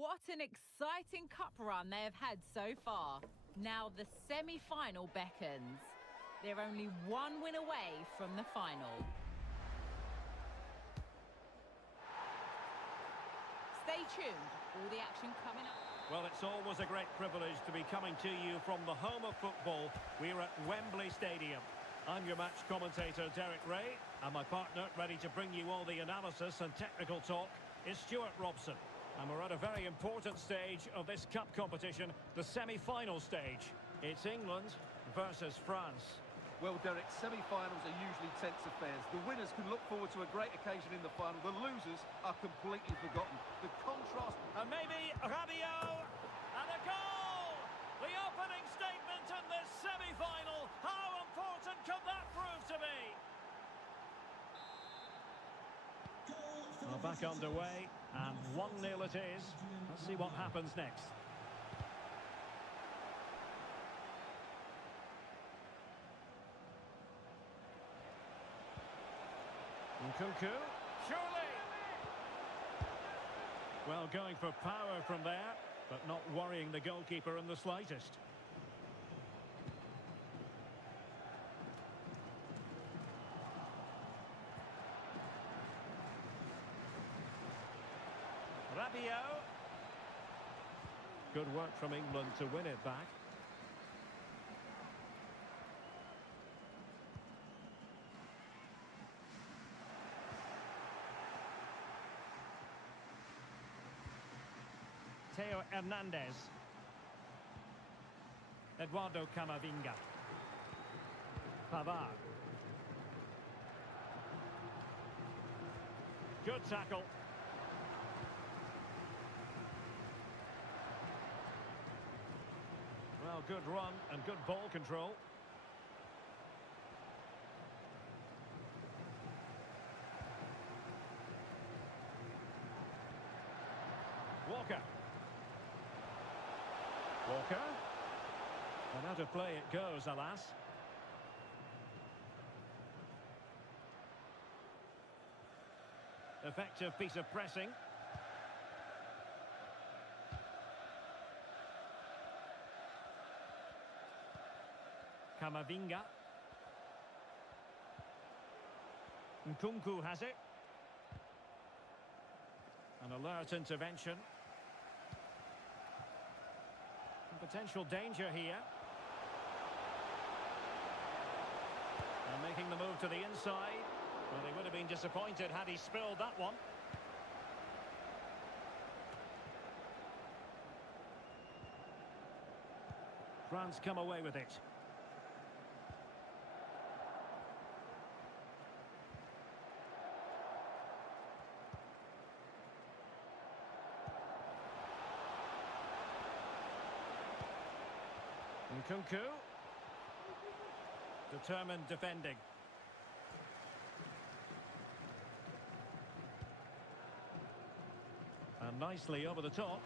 What an exciting cup run they have had so far. Now the semi-final beckons. They're only one win away from the final. Stay tuned. All the action coming up. Well, it's always a great privilege to be coming to you from the home of football. We're at Wembley Stadium. I'm your match commentator, Derek Ray, and my partner, ready to bring you all the analysis and technical talk, is Stuart Robson. And we're at a very important stage of this cup competition, the semi-final stage. It's England versus France. Well, Derek, semi-finals are usually tense affairs. The winners can look forward to a great occasion in the final. The losers are completely forgotten. The contrast... And maybe Rabiot, and a goal! The opening statement in this semi-final. How important could that prove to be? Well, back underway, and 1-0 it is. Let's see what happens next. Nkunku, surely! Well, going for power from there, but not worrying the goalkeeper in the slightest. Rabiot. Good work from England to win it back. Theo Hernandez. Eduardo Camavinga. Pavard. Good tackle. Well, good run and good ball control. Walker. And out of play it goes, alas. Effective piece of pressing. Camavinga. Nkunku has it. An alert intervention. Potential danger here. And making the move to the inside. Well, he would have been disappointed had he spilled that one. France come away with it. Nkunku. Determined defending. And nicely over the top.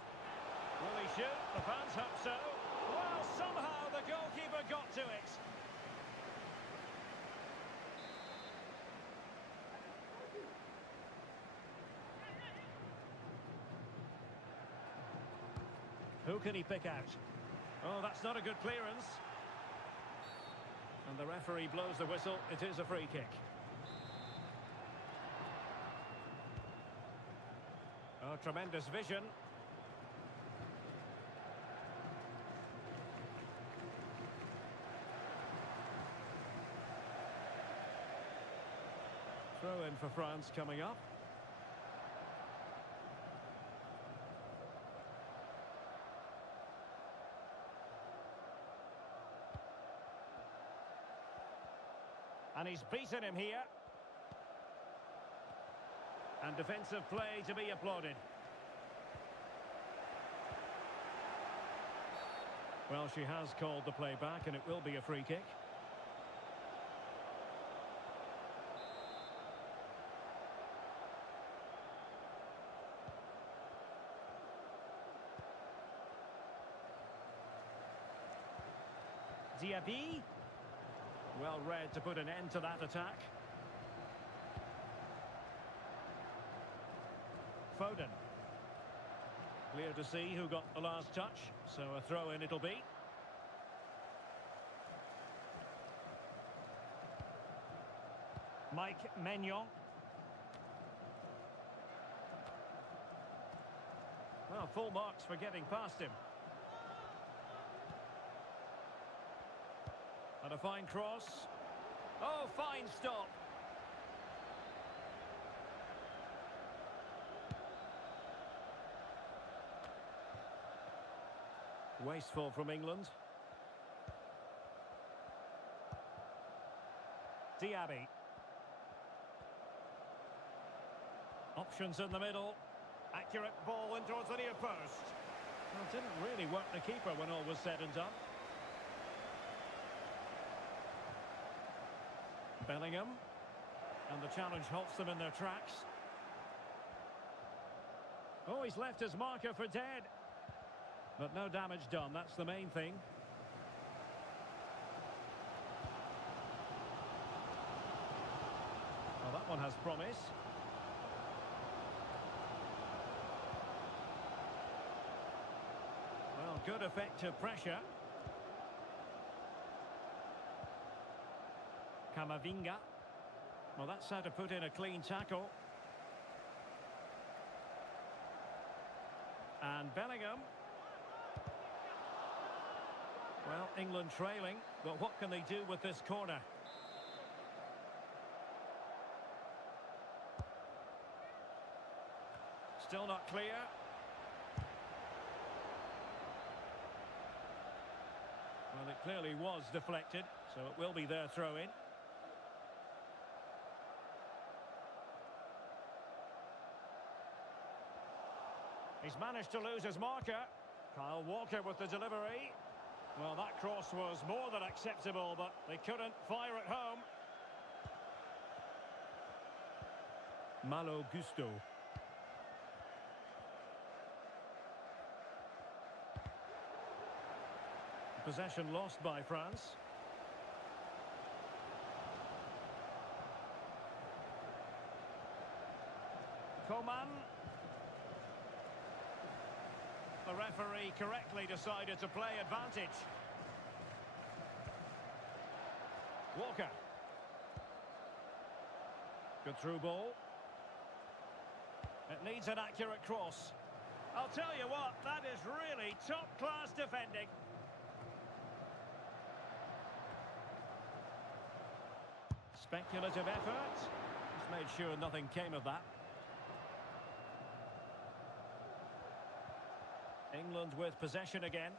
Will he shoot? The fans hope so. Well, somehow the goalkeeper got to it. Who can he pick out? Oh, that's not a good clearance. And the referee blows the whistle. It is a free kick. Oh, tremendous vision. Throw in for France coming up. And he's beaten him here. And defensive play to be applauded. Well, she has called the play back, and it will be a free kick. Diaby. Well read to put an end to that attack. Foden. Clear to see who got the last touch, so a throw-in it'll be. Mike Maignan. Well, full marks for getting past him. And a fine cross. Oh, fine stop. Wasteful from England. Diaby. Options in the middle. Accurate ball in towards the near post. Well, didn't really work the keeper when all was said and done. Bellingham. And the challenge halts them in their tracks. Oh, he's left his marker for dead. But no damage done, that's the main thing. Well, that one has promise. Well, good effective pressure. Camavinga. Well, that's how to put in a clean tackle. And Bellingham. Well, England trailing, but what can they do with this corner? Still not clear. Well, it clearly was deflected, so it will be their throw-in. He's managed to lose his marker. Kyle Walker with the delivery. Well, that cross was more than acceptable, but they couldn't fire it home. Malo Gusto. Possession lost by France. Coman. The referee correctly decided to play advantage. Walker. Good through ball. It needs an accurate cross. I'll tell you what, that is really top-class defending. Speculative effort. Just made sure nothing came of that. England with possession again.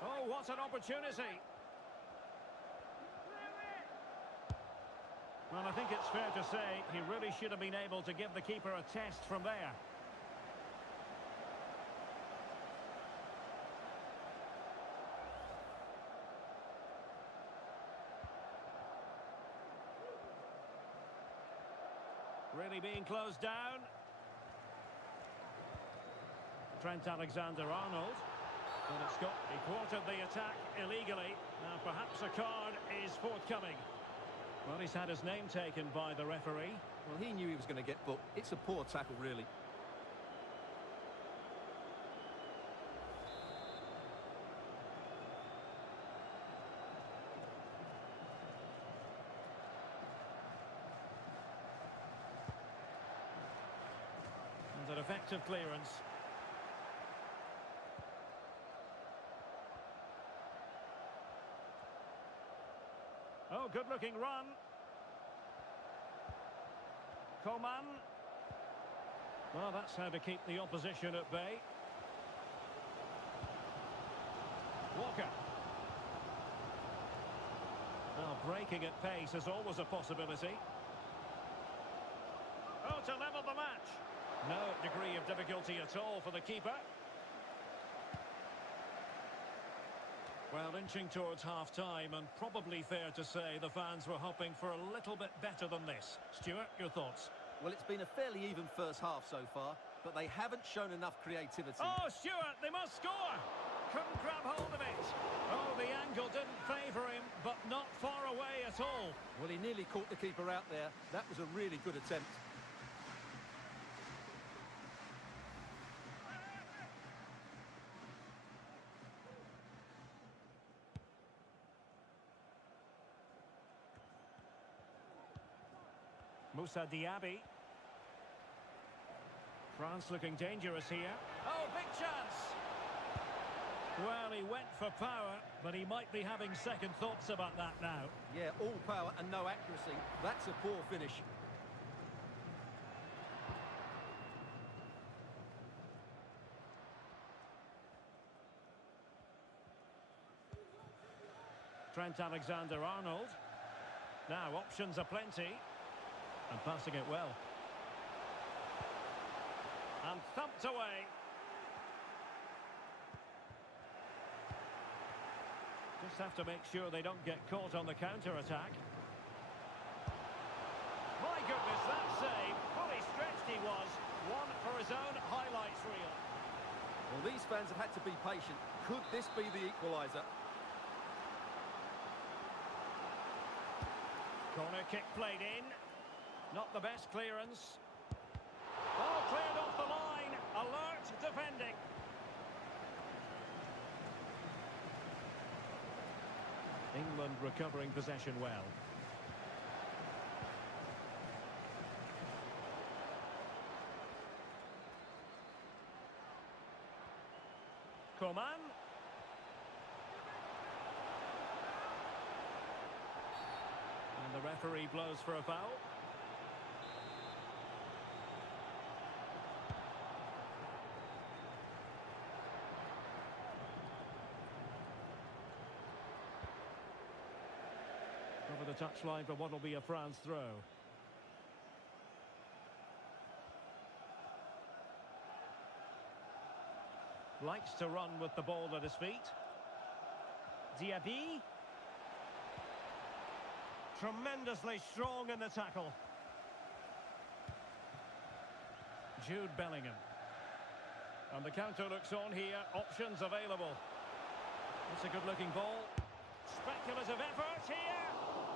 Oh, what an opportunity. Well, I think it's fair to say he really should have been able to give the keeper a test from there. Really being closed down. Trent Alexander-Arnold. And he thwarted the attack illegally. Now perhaps a card is forthcoming. Well, he's had his name taken by the referee. Well, he knew he was going to get booked. It's a poor tackle, really. And an effective clearance. Oh, good-looking run. Coman. Well, that's how to keep the opposition at bay. Walker. Now, breaking at pace is always a possibility. Oh, to level the match. No degree of difficulty at all for the keeper. Well, inching towards half-time, and probably fair to say the fans were hoping for a little bit better than this. Stuart, your thoughts? Well, it's been a fairly even first half so far, but they haven't shown enough creativity. Oh, Stuart, they must score! Couldn't grab hold of it. Oh, the angle didn't favour him, but not far away at all. Well, he nearly caught the keeper out there. That was a really good attempt. Moussa Diaby. France looking dangerous here. Oh, big chance! Well, he went for power, but he might be having second thoughts about that now. Yeah, all power and no accuracy. That's a poor finish. Trent Alexander-Arnold. Now, options are plenty. And passing it well. And thumped away. Just have to make sure they don't get caught on the counter-attack. My goodness, that save. Fully stretched he was. One for his own highlights reel. Well, these fans have had to be patient. Could this be the equaliser? Corner kick played in. Not the best clearance. Ball cleared off the line. Alert defending. England recovering possession well. Coman. And the referee blows for a foul. Over the touchline for what will be a France throw. Likes to run with the ball at his feet. Diaby. Tremendously strong in the tackle. Jude Bellingham. And the counter looks on here. Options available. It's a good-looking ball. Speculative effort here.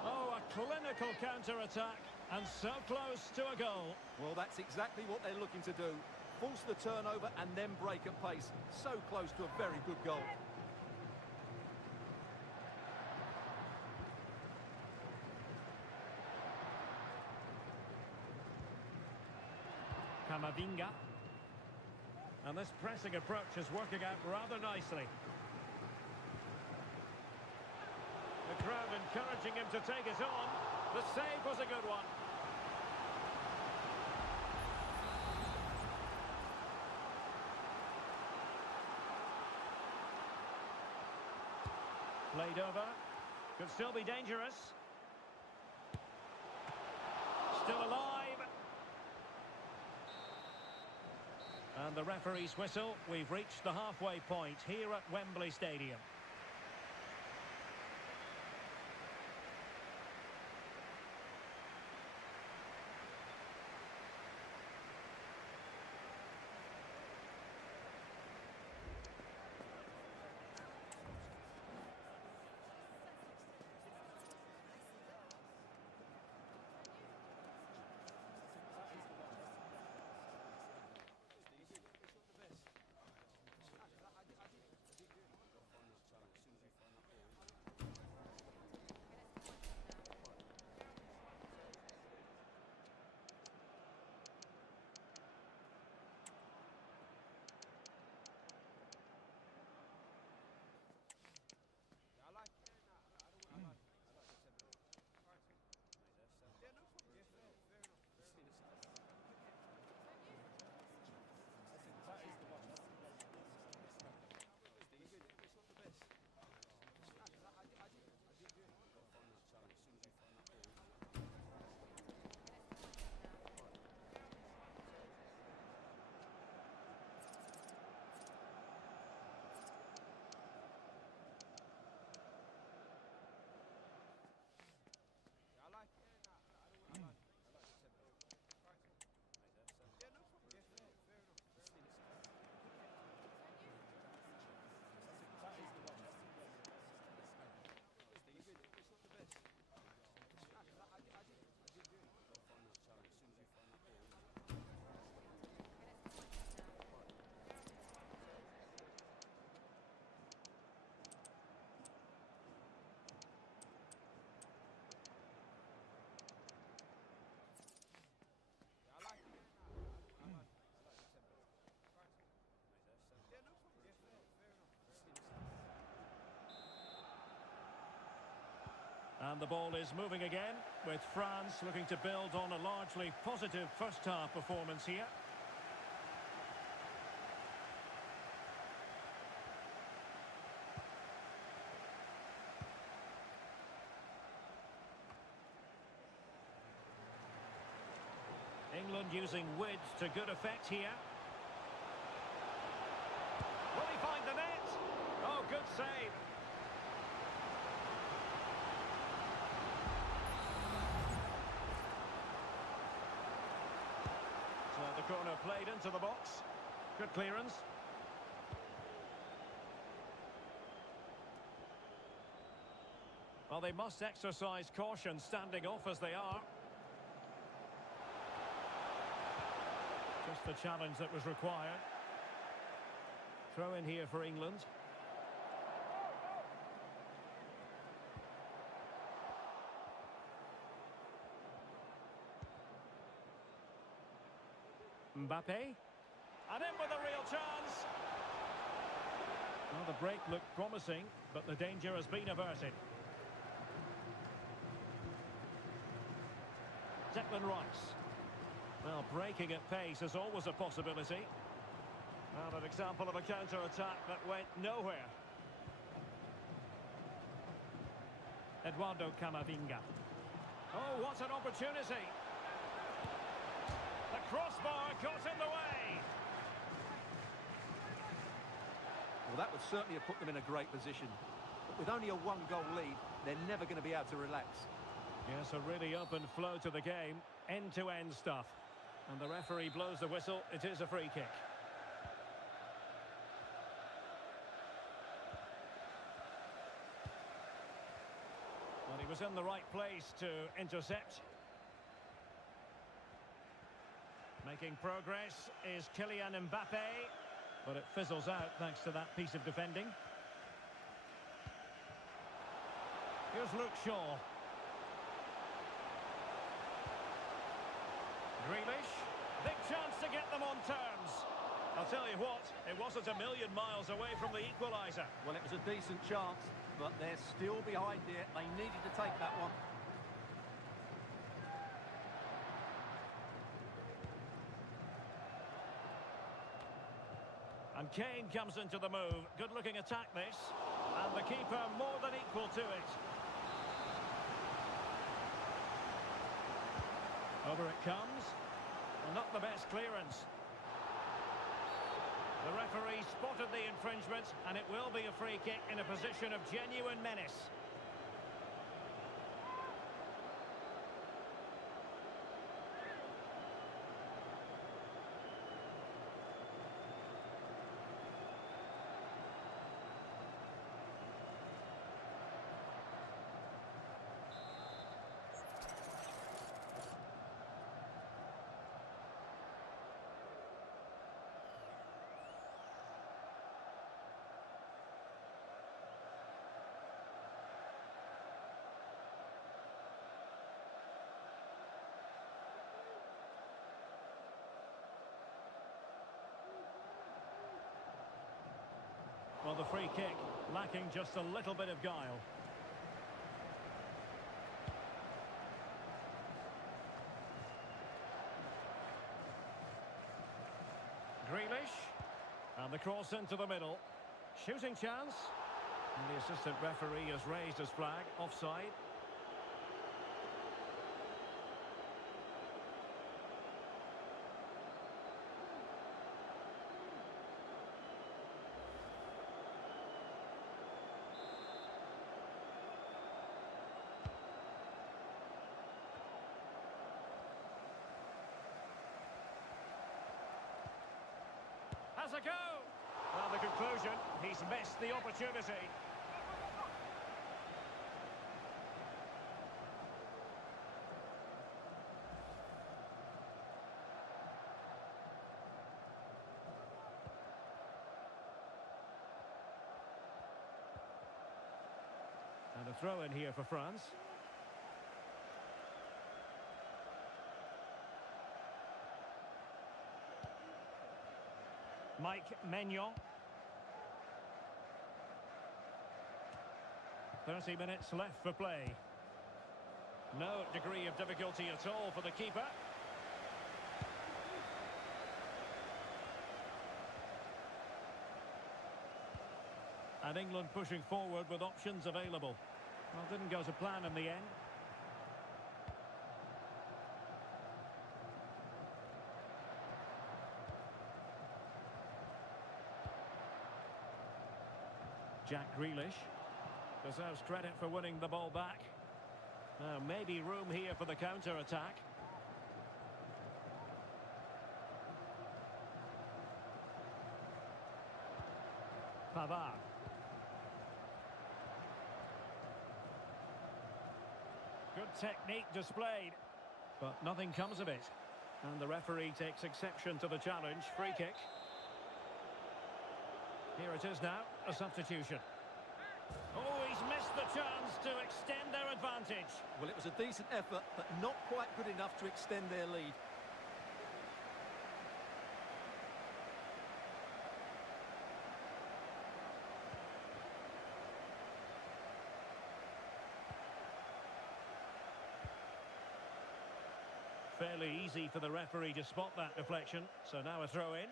Oh, a clinical counter-attack. And so close to a goal. Well, that's exactly what they're looking to do. Force the turnover and then break at pace. So close to a very good goal. Camavinga. And this pressing approach is working out rather nicely. The crowd encouraging him to take it on. The save was a good one. Played over. Could still be dangerous. Still alive. And the referee's whistle. We've reached the halfway point here at Wembley Stadium. And the ball is moving again, with France looking to build on a largely positive first-half performance here. England using width to good effect here. Will he find the net? Oh, good save. So the corner played into the box. Good clearance. Well, they must exercise caution standing off as they are. Just the challenge that was required. Throw in here for England. Mbappe. And in with a real chance. Well, the break looked promising, but the danger has been averted. Declan Rice. Well, breaking at pace is always a possibility. Well, an example of a counter-attack that went nowhere. Eduardo Camavinga. Oh, what an opportunity! The crossbar got in the way! Well, that would certainly have put them in a great position. But with only a one-goal lead, they're never going to be able to relax. Yes, a really open flow to the game. End-to-end stuff. And the referee blows the whistle. It is a free kick. Well, he was in the right place to intercept. Making progress is Kylian Mbappe. But it fizzles out thanks to that piece of defending. Here's Luke Shaw. Grealish, big chance to get them on terms. I'll tell you what, it wasn't a million miles away from the equaliser. Well, it was a decent chance, but they're still behind here. They needed to take that one. And Kane comes into the move. Good-looking attack, this. And the keeper more than equal to it. Over it comes. Well, not the best clearance. The referee spotted the infringement, and it will be a free kick in a position of genuine menace. Well, the free kick lacking just a little bit of guile. Grealish. And the cross into the middle. Shooting chance. And the assistant referee has raised his flag. Offside. Has a go! Well, the conclusion, he's missed the opportunity. And a throw in here for France. Mike Maignan. 30 minutes left for play. No degree of difficulty at all for the keeper. And England pushing forward with options available. Well, didn't go to plan in the end. Jack Grealish deserves credit for winning the ball back. Now, maybe room here for the counter-attack. Pavard. Good technique displayed, but nothing comes of it. And the referee takes exception to the challenge. Free kick. Here it is now, a substitution. Oh, he's missed the chance to extend their advantage. Well, it was a decent effort, but not quite good enough to extend their lead. Fairly easy for the referee to spot that deflection. So now a throw in.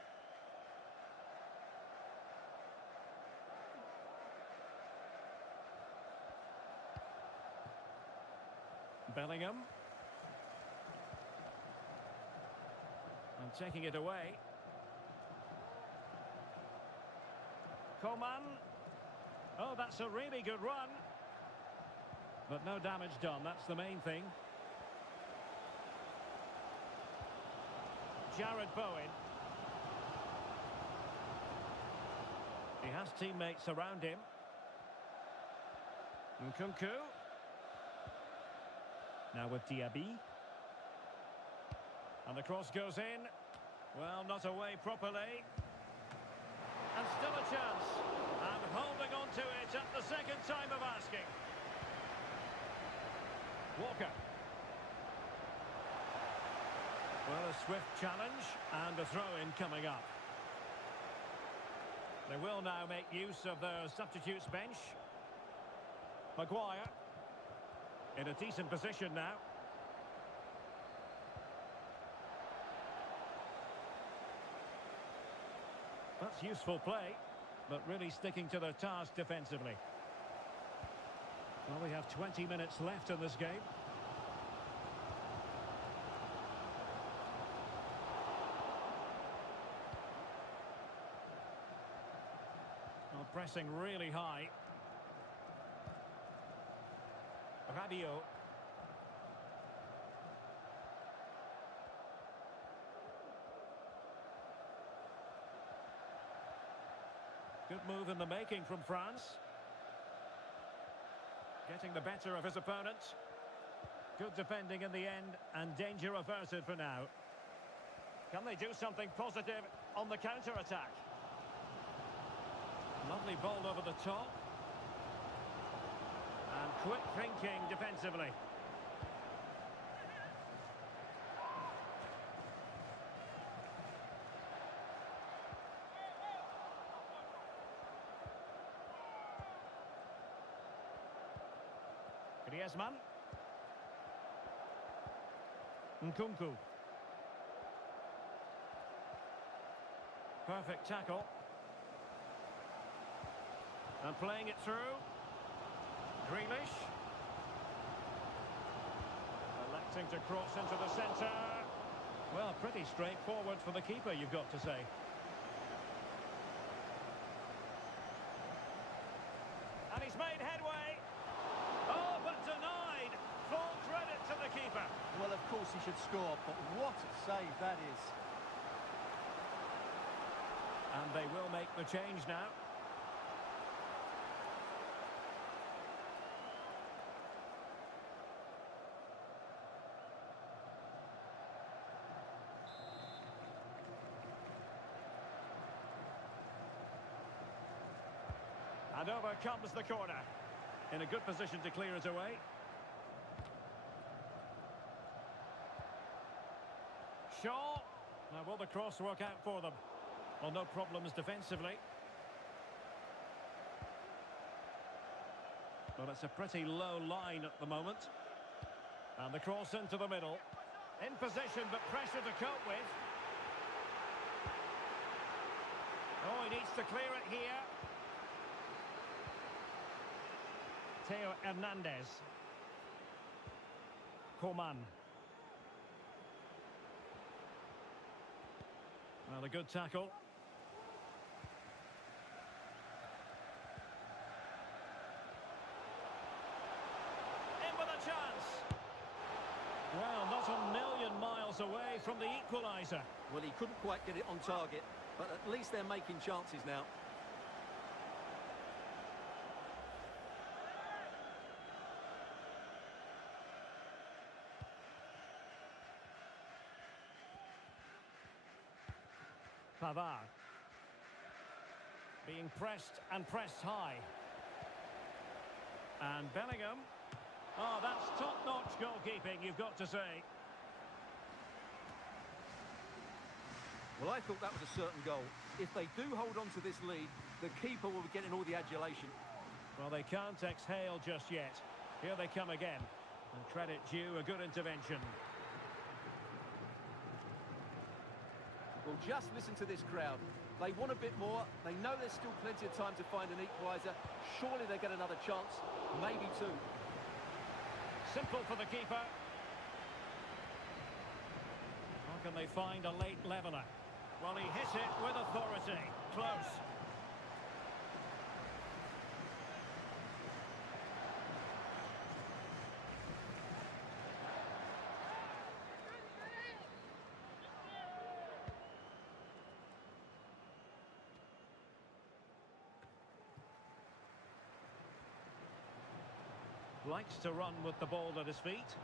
Bellingham. And taking it away. Coman. Oh, that's a really good run. But no damage done, that's the main thing. Jared Bowen. He has teammates around him. Nkunku. Now with Diaby. And the cross goes in. Well, not away properly. And still a chance. And holding on to it at the second time of asking. Walker. Well, a swift challenge and a throw-in coming up. They will now make use of their substitutes bench. Maguire. In a decent position now. That's useful play, but really sticking to their task defensively. Well, we have 20 minutes left in this game. Well, pressing really high. Rabiot. Good move in the making from France. Getting the better of his opponent. Good defending in the end, and danger averted for now. Can they do something positive on the counter-attack? Lovely ball over the top. And quick thinking defensively. Griezmann. Nkunku. Perfect tackle. And playing it through. Grealish. Electing to cross into the centre. Well, pretty straightforward for the keeper, you've got to say. And he's made headway. Oh, but denied. Full credit to the keeper. Well, of course he should score, but what a save that is. And they will make the change now. And over comes the corner. In a good position to clear it away. Shaw. Now will the cross work out for them? Well, no problems defensively. Well, it's a pretty low line at the moment. And the cross into the middle. In position, but pressure to cope with. Oh, he needs to clear it here. Theo Hernandez. Coman. Well, a good tackle. In with a chance. Well, not a million miles away from the equaliser. Well, he couldn't quite get it on target, but at least they're making chances now. Pavard. Being pressed and pressed high. And Bellingham. Oh, that's top-notch goalkeeping, you've got to say. Well, I thought that was a certain goal. If they do hold on to this lead, the keeper will be getting all the adulation. Well, they can't exhale just yet. Here they come again. And credit due, a good intervention. Well, just listen to this crowd. They want a bit more. They know there's still plenty of time to find an equaliser. Surely they get another chance, maybe two. Simple for the keeper. How can they find a late leveller? Well, he hit it with authority. Close. Likes to run with the ball at his feet.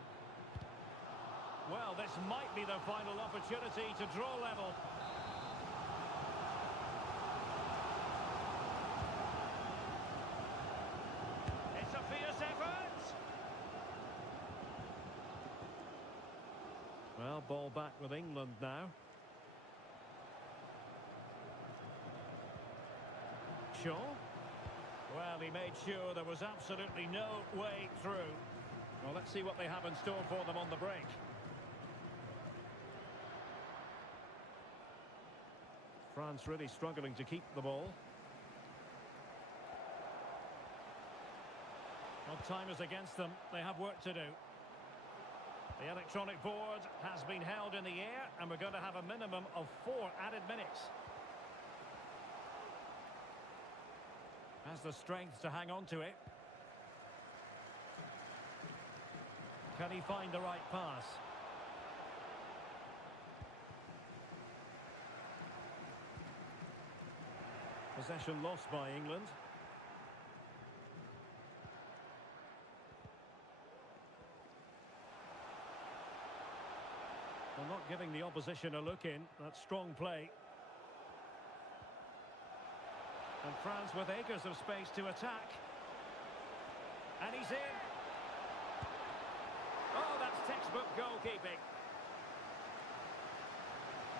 Well, this might be their final opportunity to draw level. It's a fierce effort. Well, ball back with England now. Shaw. Well, he made sure there was absolutely no way through. Well, let's see what they have in store for them on the break. France really struggling to keep the ball. Well, time is against them. They have work to do. The electronic board has been held in the air, and we're going to have a minimum of 4 added minutes. Has the strength to hang on to it. Can he find the right pass? Possession lost by England. Well, not giving the opposition a look in. That's strong play. And France with acres of space to attack. And he's in. Oh, that's textbook goalkeeping.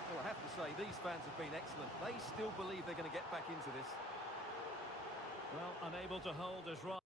Well, I have to say, these fans have been excellent. They still believe they're going to get back into this. Well, unable to hold his right.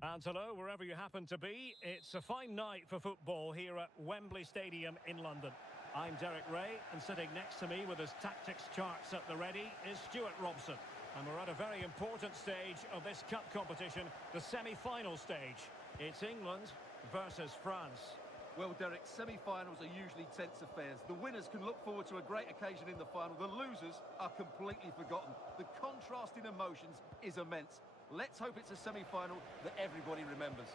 And hello, wherever you happen to be, it's a fine night for football here at Wembley Stadium in London. I'm Derek Ray, and sitting next to me with his tactics charts at the ready is Stuart Robson. And we're at a very important stage of this cup competition, the semi-final stage. It's England versus France. Well, Derek, semi-finals are usually tense affairs. The winners can look forward to a great occasion in the final. The losers are completely forgotten. The contrast in emotions is immense. Let's hope it's a semi-final that everybody remembers.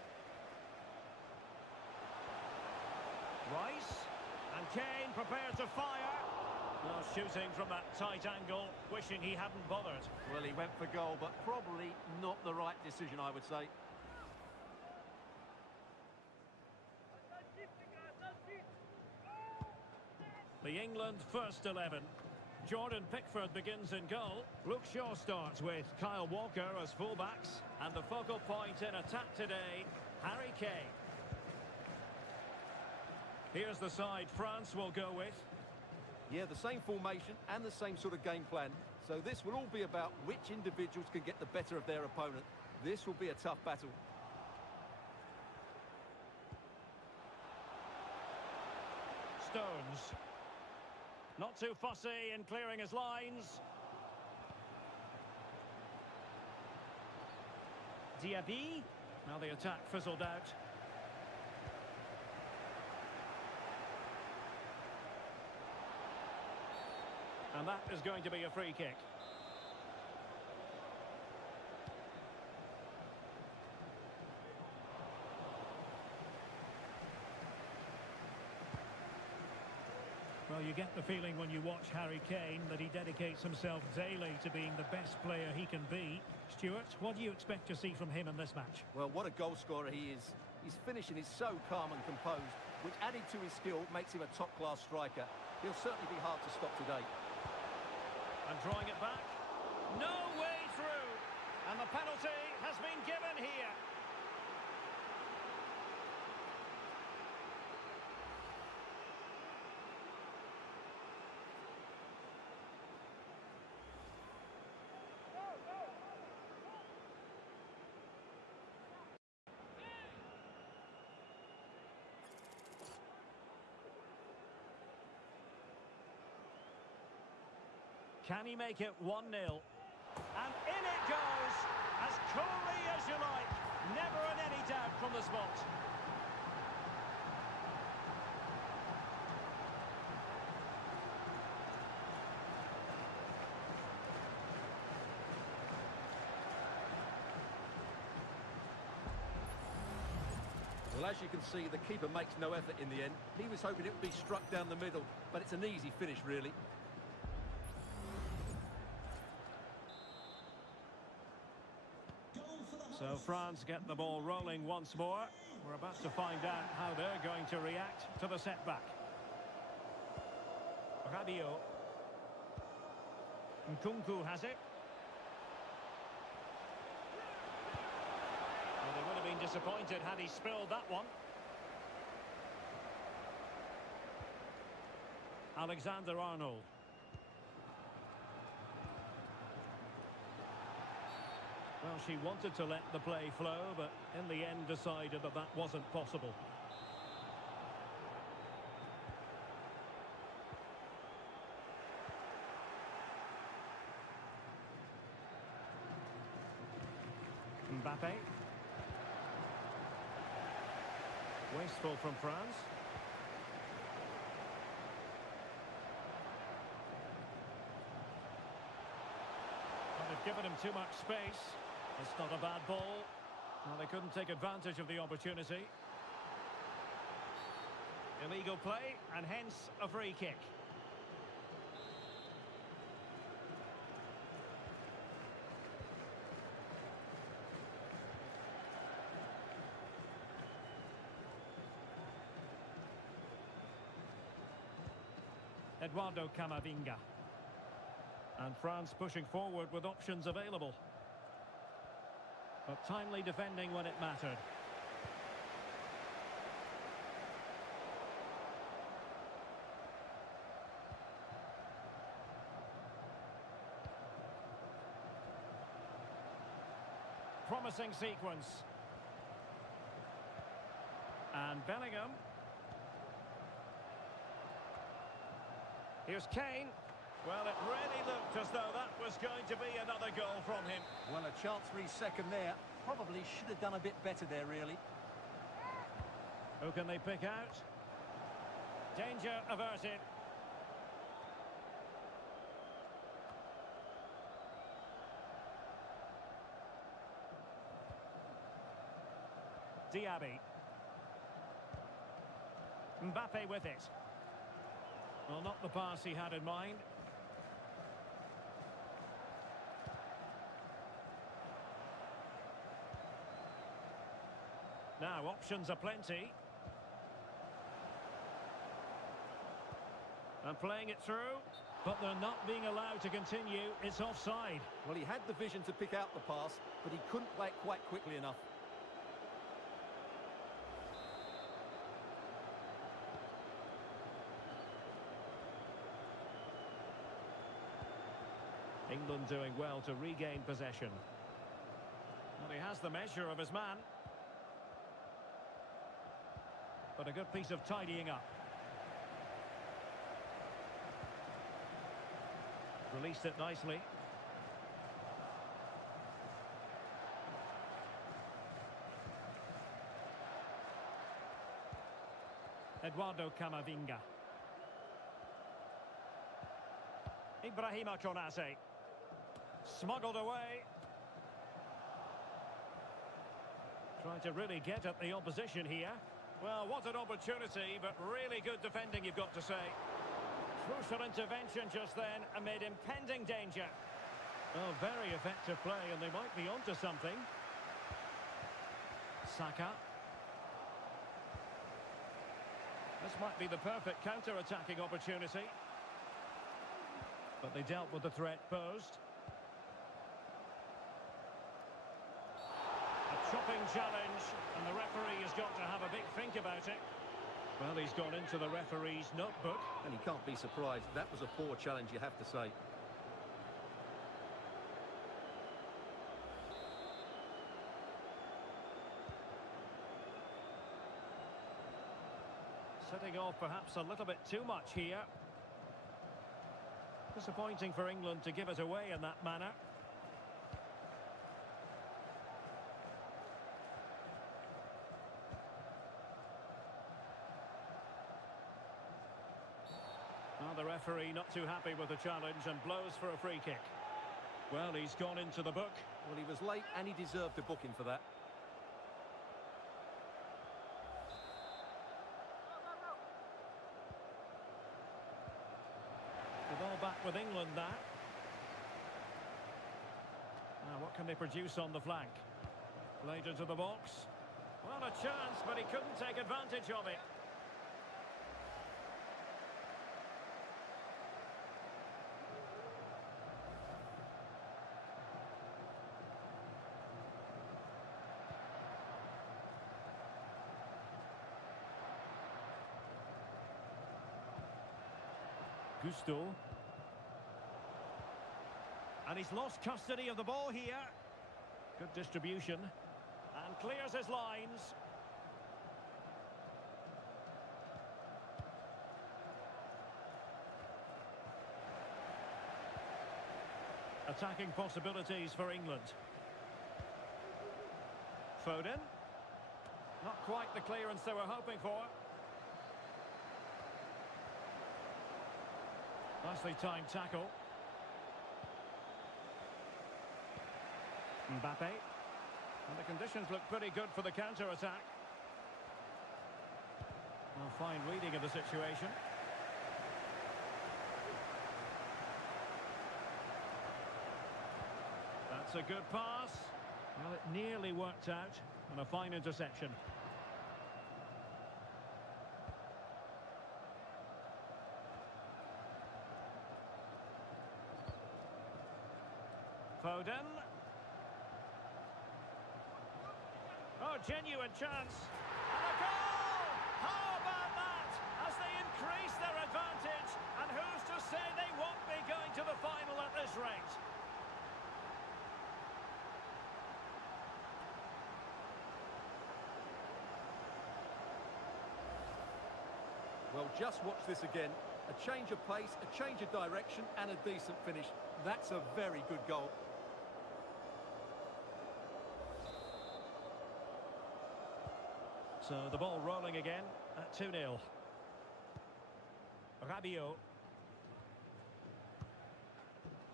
Rice. And Kane prepared to fire. Well, shooting from that tight angle, wishing he hadn't bothered. Well, he went for goal, but probably not the right decision, I would say. The England first 11. Jordan Pickford begins in goal. Luke Shaw starts with Kyle Walker as fullbacks. And the focal point in attack today, Harry Kane. Here's the side France will go with. Yeah, the same formation and the same sort of game plan. So this will all be about which individuals can get the better of their opponent. This will be a tough battle. Stones. Not too fussy in clearing his lines. Diaby. Now the attack fizzled out. And that is going to be a free kick. Well, you get the feeling when you watch Harry Kane that he dedicates himself daily to being the best player he can be. Stuart, what do you expect to see from him in this match? Well, what a goal scorer he is. His finishing is so calm and composed, which added to his skill makes him a top-class striker. He'll certainly be hard to stop today. And drawing it back. No way through. And the penalty has been given here. Can he make it 1-0? And in it goes, as coolly as you like. Never in any doubt from the spot. Well, as you can see, the keeper makes no effort in the end. He was hoping it would be struck down the middle, but it's an easy finish, really. So France get the ball rolling once more. We're about to find out how they're going to react to the setback. Rabiot. Nkunku has it. Well, they would have been disappointed had he spilled that one. Alexander-Arnold. Well, she wanted to let the play flow, but in the end decided that that wasn't possible. Mbappe. Wasteful from France. Well, they've given him too much space. It's not a bad ball. Well, they couldn't take advantage of the opportunity. Illegal play, and hence a free kick. Eduardo Camavinga. And France pushing forward with options available. But timely defending when it mattered. Promising sequence. And Bellingham. Here's Kane. Well, it really looked as though that was going to be another goal from him. Well, a chance for his second there. Probably should have done a bit better there, really. Who can they pick out? Danger averted. Diaby. Mbappe with it. Well, not the pass he had in mind. Now, options are plenty. And playing it through, but they're not being allowed to continue. It's offside. Well, he had the vision to pick out the pass, but he couldn't play it quite quickly enough. England doing well to regain possession. Well, he has the measure of his man. But a good piece of tidying up. Released it nicely. Eduardo Camavinga. Ibrahima Konate. Smuggled away. Trying to really get at the opposition here. Well, what an opportunity, but really good defending, you've got to say. Crucial intervention just then amid impending danger. Oh, very effective play, and they might be onto something. Saka. This might be the perfect counter-attacking opportunity. But they dealt with the threat posed. A chopping challenge, and the referee has got to have a big think about it. Well, he's gone into the referee's notebook. And he can't be surprised. That was a poor challenge, you have to say. Setting off perhaps a little bit too much here. Disappointing for England to give it away in that manner. Well, the referee not too happy with the challenge and blows for a free kick. Well, he's gone into the book. Well, he was late and he deserved a booking for that. The ball back with England now. Now, what can they produce on the flank? Played into the box. Well, a chance, but he couldn't take advantage of it. Gusto. And he's lost custody of the ball here. Good distribution. And clears his lines. Attacking possibilities for England. Foden. Not quite the clearance they were hoping for. Nicely timed tackle. Mbappe. And the conditions look pretty good for the counter-attack. Well, fine reading of the situation. That's a good pass. Well, it nearly worked out. And a fine interception. Foden. Oh, genuine chance. And a goal! How about that? As they increase their advantage. And who's to say they won't be going to the final at this rate? Well, just watch this again. A change of pace, a change of direction, and a decent finish. That's a very good goal. So the ball rolling again at 2-0. Rabiot.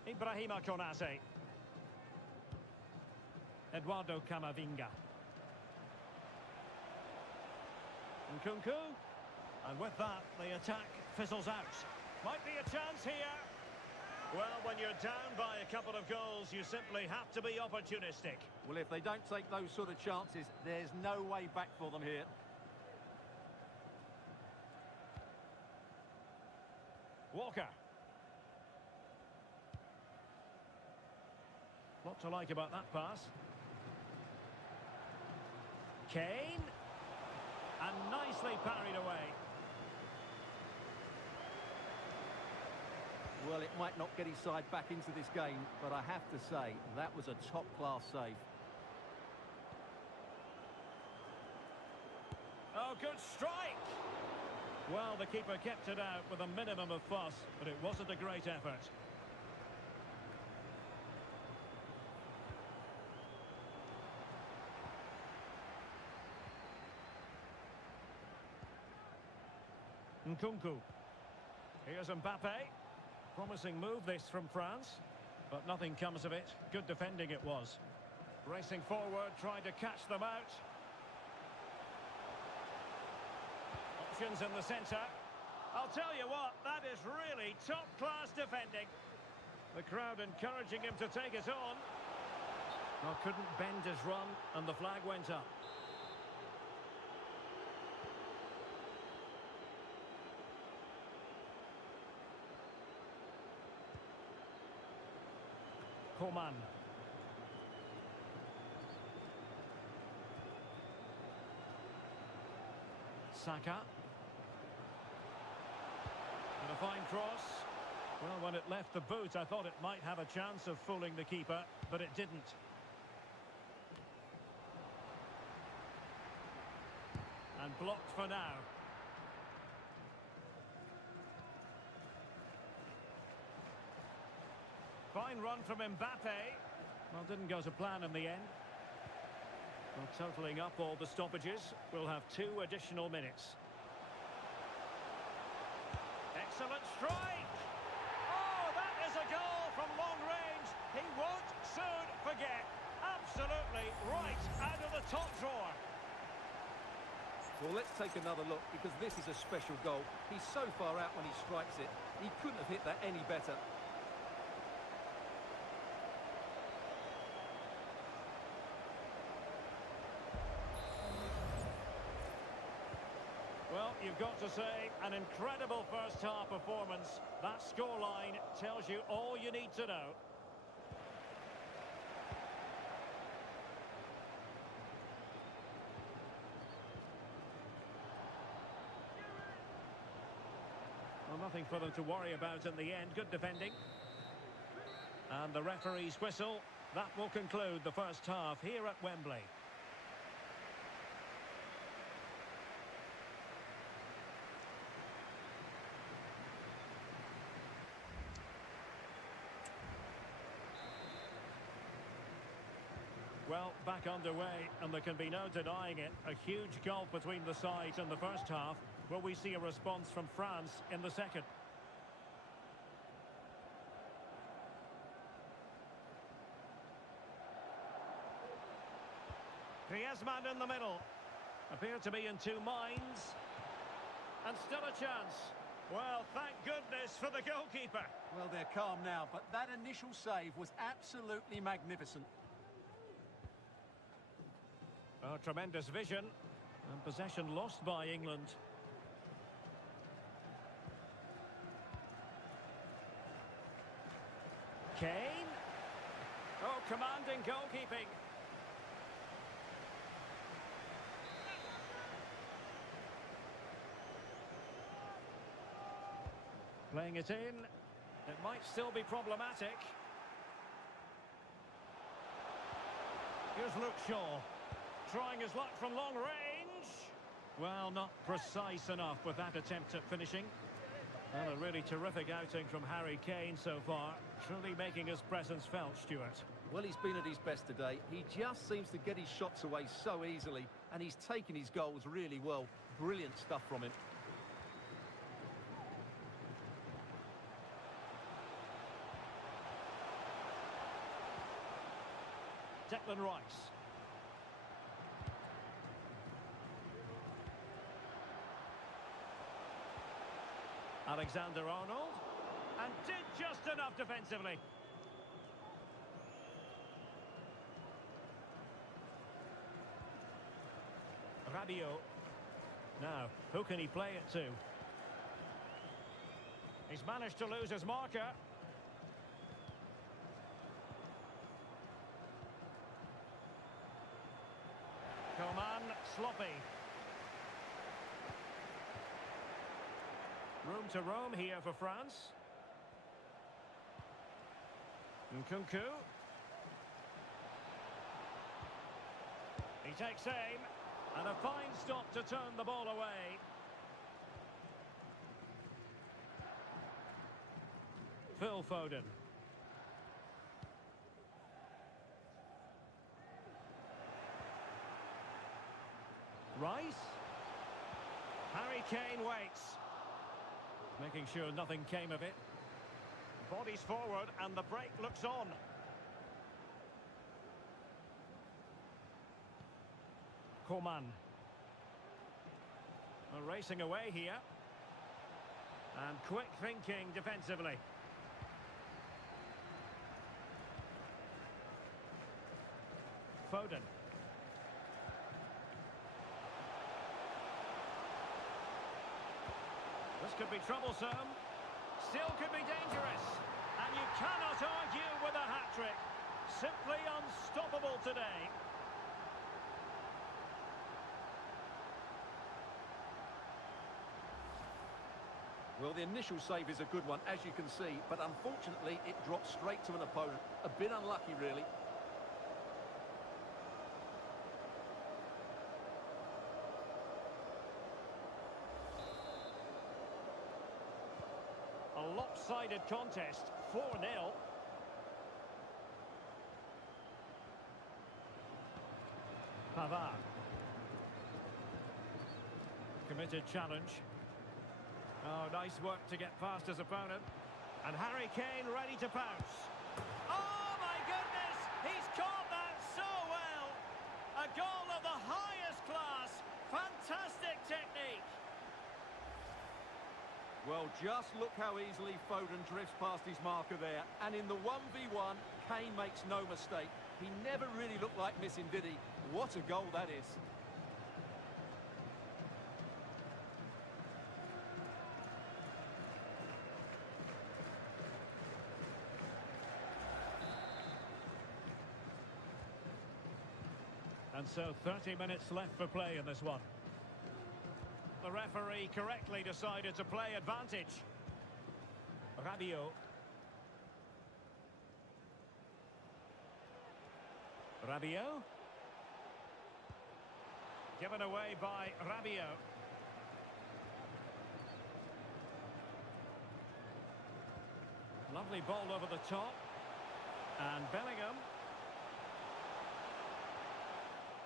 Ibrahima Konate. Eduardo Camavinga. Nkunku. And with that, the attack fizzles out. Might be a chance here. Well, when you're down by a couple of goals, you simply have to be opportunistic. Well, if they don't take those sort of chances, there's no way back for them here. Walker. What to like about that pass. Kane. And nicely parried away. Well, it might not get his side back into this game, but I have to say, that was a top-class save. Oh, good strike! Well, the keeper kept it out with a minimum of fuss, but it wasn't a great effort. Nkunku. Here's Mbappe. Promising move this from France, but nothing comes of it. Good defending it was. Racing forward, trying to catch them out. Options in the centre. I'll tell you what, that is really top-class defending. The crowd encouraging him to take it on. Well, couldn't bend his run, and the flag went up. Coman. Saka. And a fine cross. Well, when it left the boot, I thought it might have a chance of fooling the keeper, but it didn't. And blocked for now. Fine run from Mbappe. Well, didn't go to plan in the end. Well, totalling up all the stoppages, we'll have 2 additional minutes. Excellent strike! Oh, that is a goal from long range. He won't soon forget. Absolutely right out of the top drawer. Well, let's take another look, because this is a special goal. He's so far out when he strikes it. He couldn't have hit that any better. Well, you've got to say, an incredible first-half performance. That scoreline tells you all you need to know. Well, nothing for them to worry about in the end. Good defending. And the referee's whistle. That will conclude the first half here at Wembley. Well, back underway, and there can be no denying it. A huge gulf between the sides in the first half. Will we see a response from France in the second? Griezmann in the middle. Appear to be in 2 minds. And still a chance. Well, thank goodness for the goalkeeper. Well, they're calm now, but that initial save was absolutely magnificent. Oh, tremendous vision. And possession lost by England. Kane. Oh, commanding goalkeeping. Playing it in. It might still be problematic. Here's Luke Shaw. Trying his luck from long range. Well, not precise enough with that attempt at finishing. Well, a really terrific outing from Harry Kane so far. Truly making his presence felt, Stuart. Well, he's been at his best today. He just seems to get his shots away so easily, and he's taken his goals really well. Brilliant stuff from him. Declan Rice. Alexander-Arnold. And did just enough defensively. Rabiot. Now, who can he play it to? He's managed to lose his marker. Coman, sloppy. Room to roam here for France. Nkunku. He takes aim. And a fine stop to turn the ball away. Phil Foden. Rice. Harry Kane waits. Making sure nothing came of it. Bodies forward and the break looks on. Coman. Racing away here. And quick thinking defensively. Foden. This could be troublesome. Still could be dangerous. And you cannot argue with a hat-trick. Simply unstoppable today. Well, the initial save is a good one, as you can see, but unfortunately it dropped straight to an opponent. A bit unlucky, really. A lopsided contest, 4-0. Pavard. Committed challenge. Oh, nice work to get past his opponent. And Harry Kane ready to pounce. Oh, my goodness! He's caught that so well! A goal of the highest class. Fantastic technique. Well, just look how easily Foden drifts past his marker there. And in the 1v1, Kane makes no mistake. He never really looked like missing, did he? What a goal that is. And so 30 minutes left for play in this one. The referee correctly decided to play advantage. Rabiot. Rabiot. Given away by Rabiot. Lovely ball over the top. And Bellingham.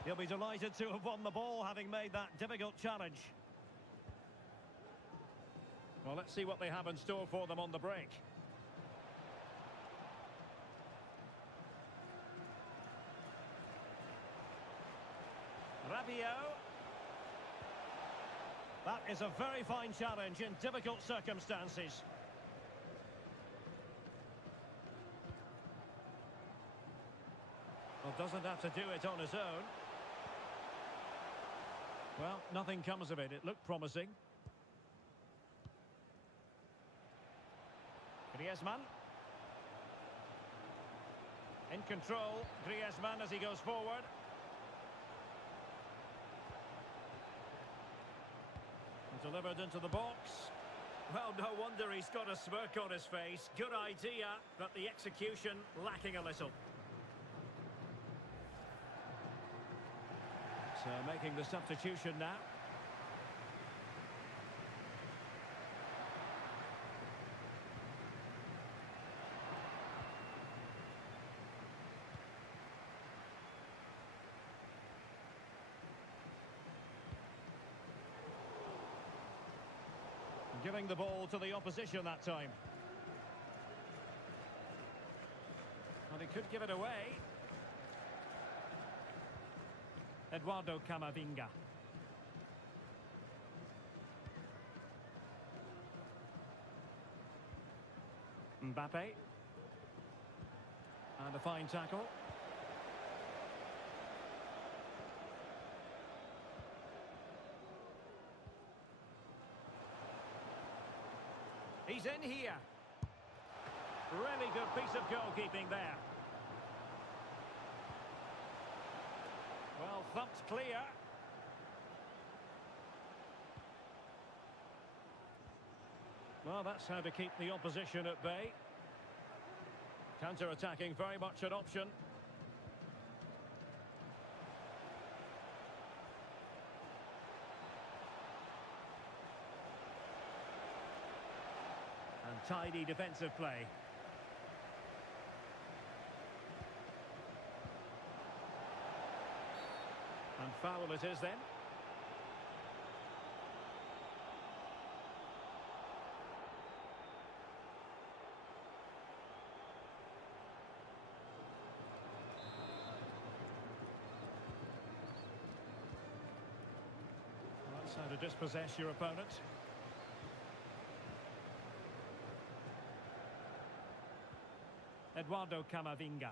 He'll be delighted to have won the ball, having made that difficult challenge. Well, let's see what they have in store for them on the break. Rabiot. That is a very fine challenge in difficult circumstances. Well, doesn't have to do it on his own. Well, nothing comes of it. It looked promising. Griezmann. In control, Griezmann as he goes forward. And delivered into the box. Well, no wonder he's got a smirk on his face. Good idea, but the execution lacking a little. So making the substitution now. Giving the ball to the opposition that time. And he could give it away. Eduardo Camavinga. Mbappe. And a fine tackle. He's in here. Really good piece of goalkeeping there. Well, thumped clear. Well, that's how to keep the opposition at bay. Counter-attacking, very much an option. And tidy defensive play. And foul it is then. That's how to dispossess your opponent. Eduardo Camavinga.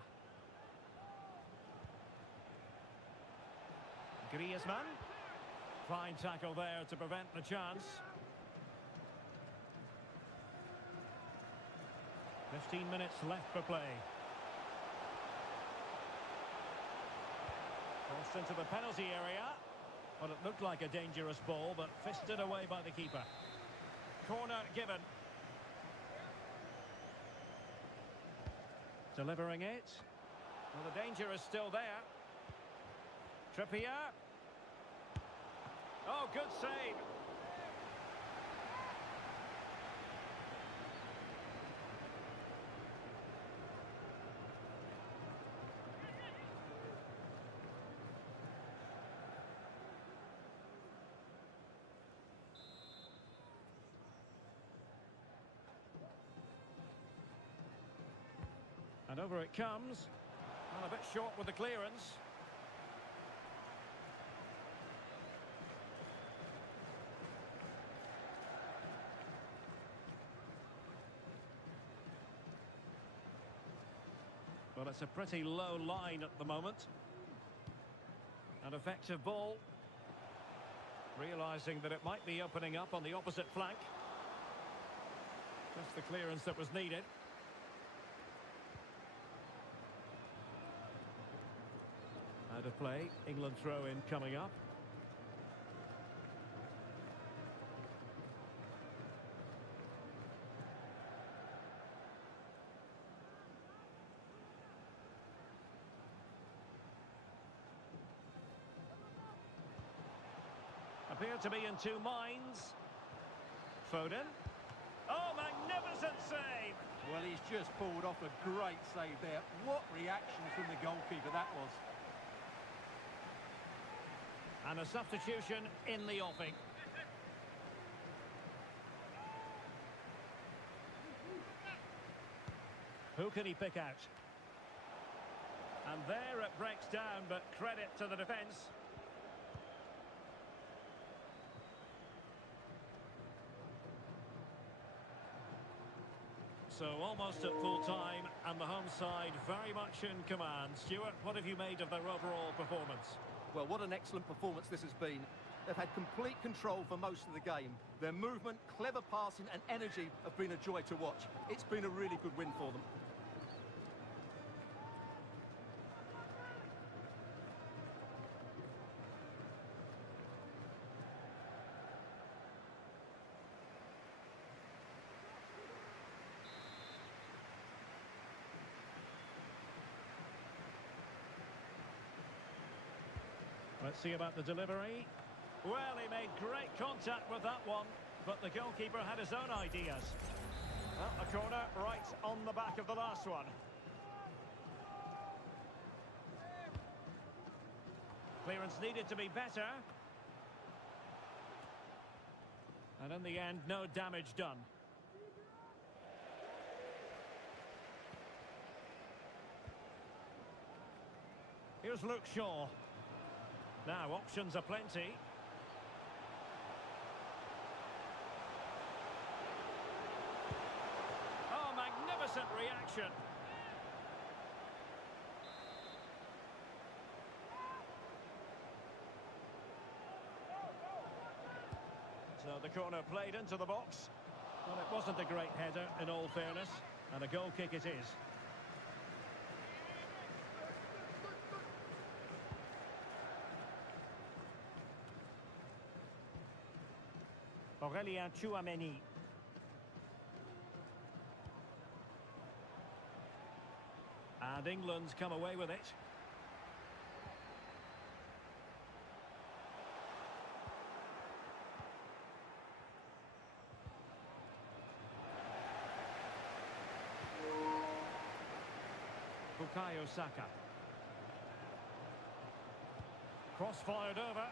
Griezmann. Fine tackle there to prevent the chance. 15 minutes left for play. Crossed into the penalty area. Well, it looked like a dangerous ball, but fisted away by the keeper. Corner given. Delivering it. Well, the danger is still there. Trippier. Oh, good save. And over it comes. Well, a bit short with the clearance. Well, it's a pretty low line at the moment. An effective ball. Realising that it might be opening up on the opposite flank. Just the clearance that was needed. Out of play, England throw-in coming up. Appear to be in two minds. Foden. Oh, magnificent save! Well, he's just pulled off a great save there. What reaction from the goalkeeper that was. And a substitution in the offing. Who can he pick out? And there it breaks down, but credit to the defence. So almost at full time, and the home side very much in command. Stuart, what have you made of their overall performance? Well, what an excellent performance this has been. They've had complete control for most of the game. Their movement, clever passing and energy have been a joy to watch. It's been a really good win for them. Let's see about the delivery. Well, he made great contact with that one, but the goalkeeper had his own ideas. Well, a corner right on the back of the last one. Clearance needed to be better. And in the end, no damage done. Here's Luke Shaw. Now, options are plenty. Oh, magnificent reaction. So the corner played into the box. Well, it wasn't a great header, in all fairness, and a goal kick it is. Aurélien Tchouameni. And England's come away with it. Bukayo Saka. Cross fired over.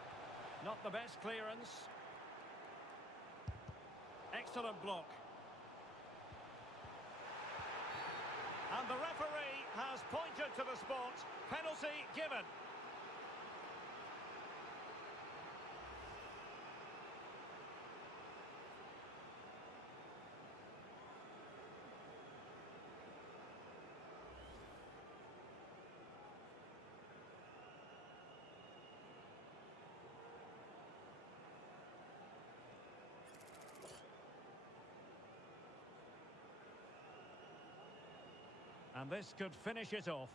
Not the best clearance. Excellent block. And the referee has pointed to the spot. Penalty given. And this could finish it off.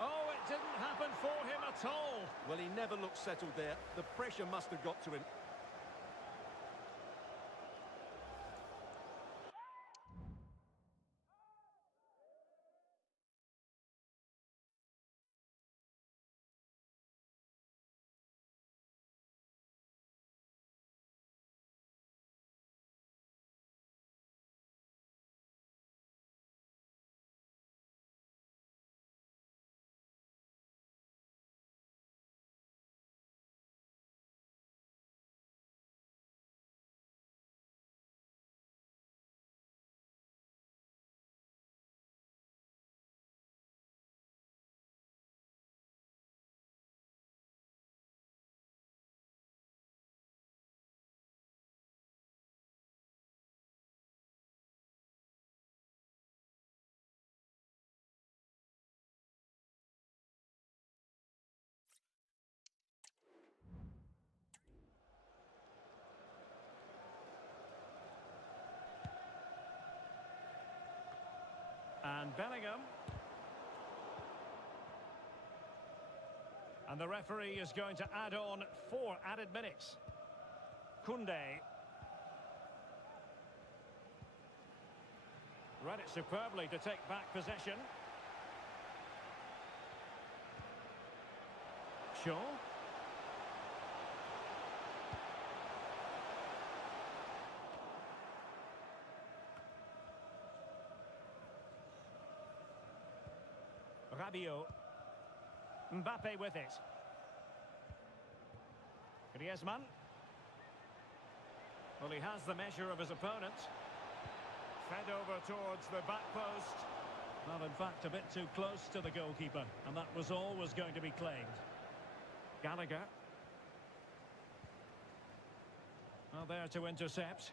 Oh, it didn't happen for him at all. Well, he never looked settled there. The pressure must have got to him. And Bellingham. And the referee is going to add on 4 added minutes. Koundé. Read it superbly to take back possession. Shaw. Rabiot. Mbappe with it. Griezmann. Well, he has the measure of his opponent. Fed over towards the back post. Well, in fact, a bit too close to the goalkeeper, and that was always going to be claimed. Gallagher. Well, there to intercept.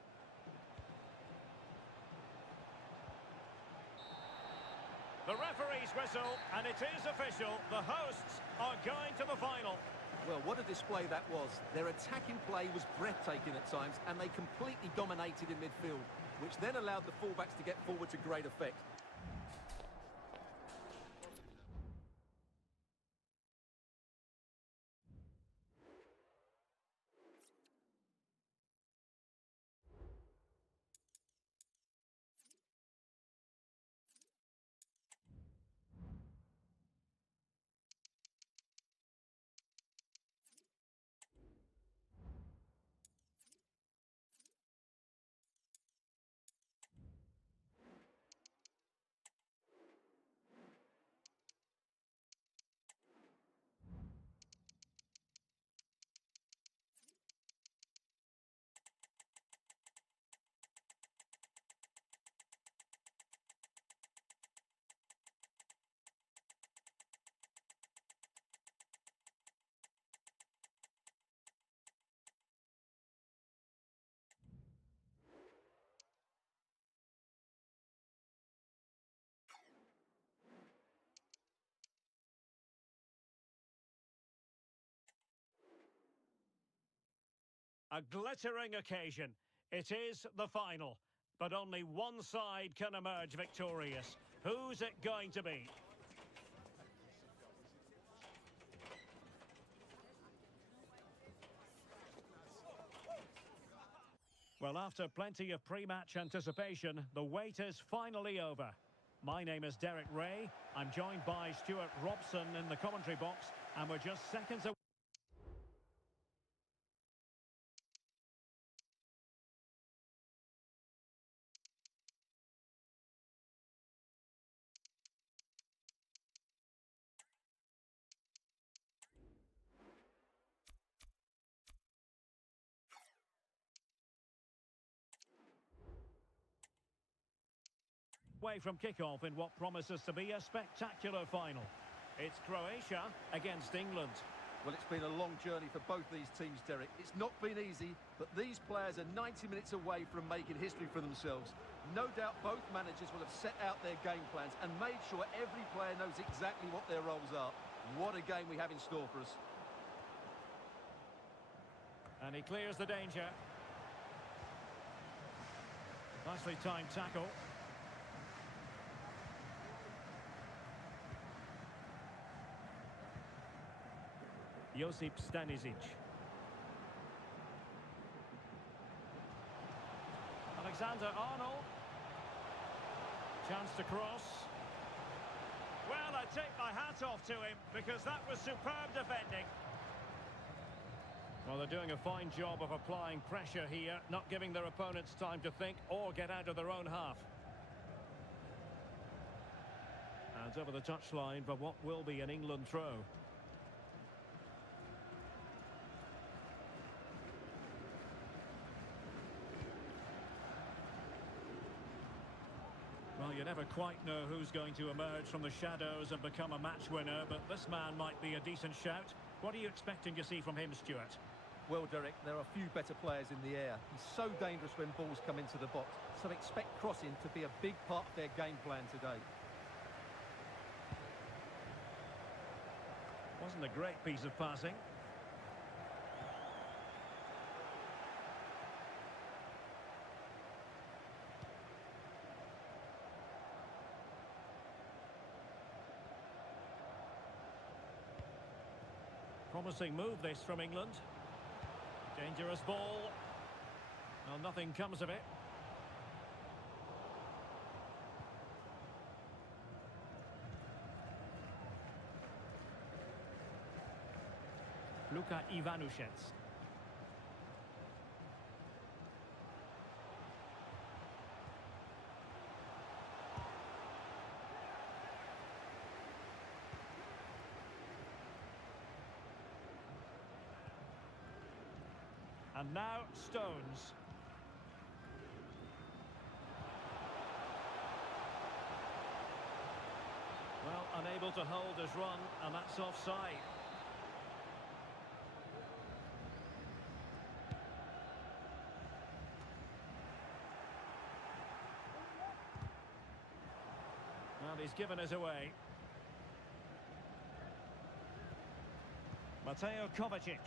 The referee's whistle, and it is official. The hosts are going to the final. Well, what a display that was. Their attacking play was breathtaking at times, and they completely dominated in midfield, which then allowed the fullbacks to get forward to great effect. A glittering occasion. It is the final, but only one side can emerge victorious. Who's it going to be? Well, after plenty of pre-match anticipation, the wait is finally over. My name is Derek Ray. I'm joined by Stuart Robson in the commentary box, and we're just seconds away from kickoff in what promises to be a spectacular final. It's Croatia against England. Well, it's been a long journey for both these teams, Derek. It's not been easy, but these players are 90 minutes away from making history for themselves. No doubt both managers will have set out their game plans and made sure every player knows exactly what their roles are. What a game we have in store for us. And he clears the danger. Nicely timed tackle. Josip Stanisic. Alexander-Arnold. Chance to cross. Well, I take my hat off to him because that was superb defending. Well, they're doing a fine job of applying pressure here, not giving their opponents time to think or get out of their own half. And over the touchline for what will be an England throw. Well, you never quite know who's going to emerge from the shadows and become a match winner, but this man might be a decent shout. What are you expecting to see from him, Stuart? Well, Derek, there are few better players in the air. He's so dangerous when balls come into the box, so expect crossing to be a big part of their game plan today. Wasn't a great piece of passing. Promising move this from England. Dangerous ball. Well, nothing comes of it. Luka Ivanušec. And now Stones. Well, unable to hold his run, and that's offside. Well, he's given us away. Mateo Kovacic.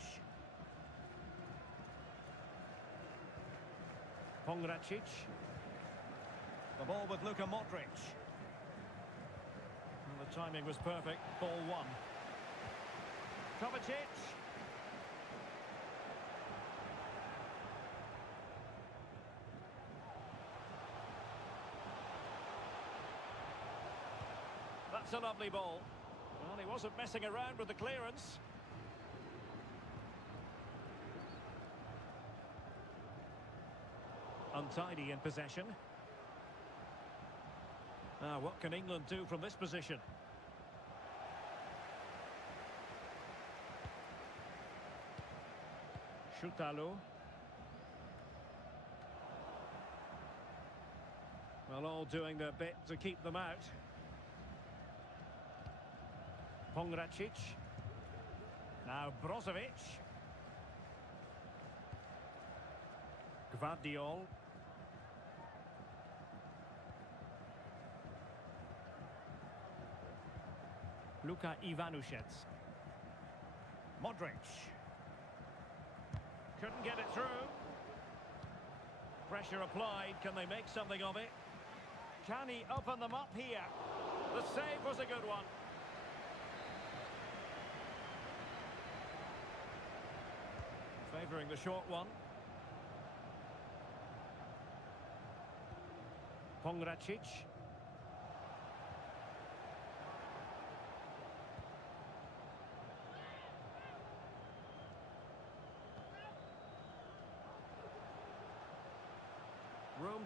Pongracic. The ball with Luka Modric. And the timing was perfect. Ball one. Kovacic. That's a lovely ball. Well, he wasn't messing around with the clearance. Untidy in possession. Now, what can England do from this position? Şutalo. Well, all doing their bit to keep them out. Pongracic. Now Brozovic. Gvardiol. Luka Ivanušec. Modric. Couldn't get it through. Pressure applied. Can they make something of it? Can he open them up here? The save was a good one. Favouring the short one. Pongracic.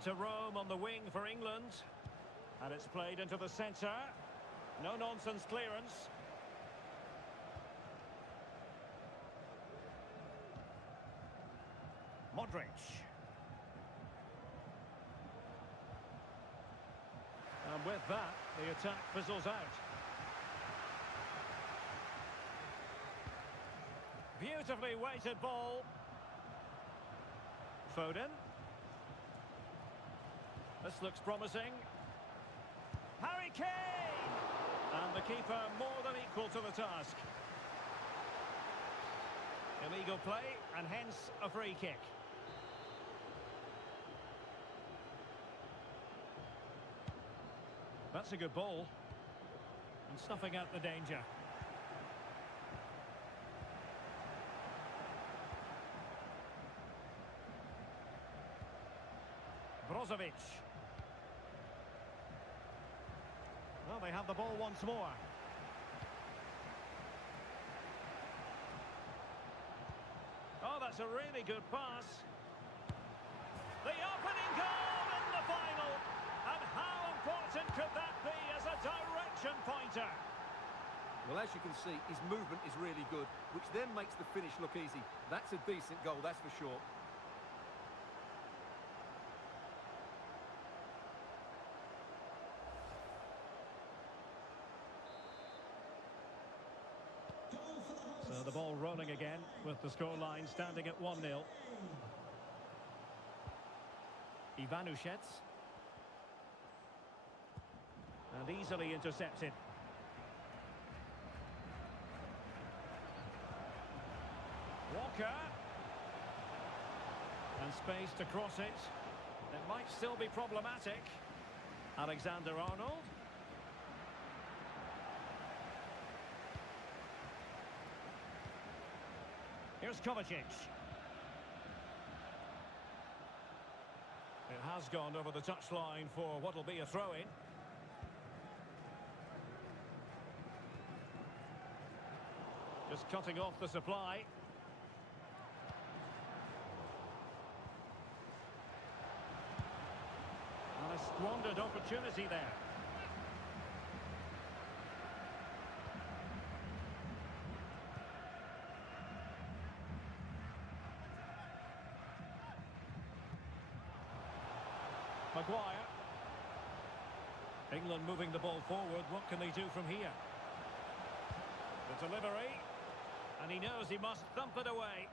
to roam on the wing for England. And it's played into the centre. No-nonsense clearance. Modric. And with that, the attack fizzles out. Beautifully weighted ball. Foden. This looks promising. Harry Kane! And the keeper more than equal to the task. Illegal play, and hence a free kick. That's a good ball. And snuffing out the danger. Brozovic. Well, they have the ball once more. Oh, that's a really good pass. The opening goal in the final. And how important could that be as a direction pointer? Well, as you can see, his movement is really good, which then makes the finish look easy. That's a decent goal, that's for sure. So the ball rolling again with the scoreline standing at 1-0. Ivanushets. And easily intercepted. Walker. And space to cross it. It might still be problematic. Alexander-Arnold. Here's Kovacic. It has gone over the touchline for what will be a throw-in. Just cutting off the supply. And a squandered opportunity there. Maguire. England moving the ball forward. What can they do from here? The delivery. And he knows he must thump it away.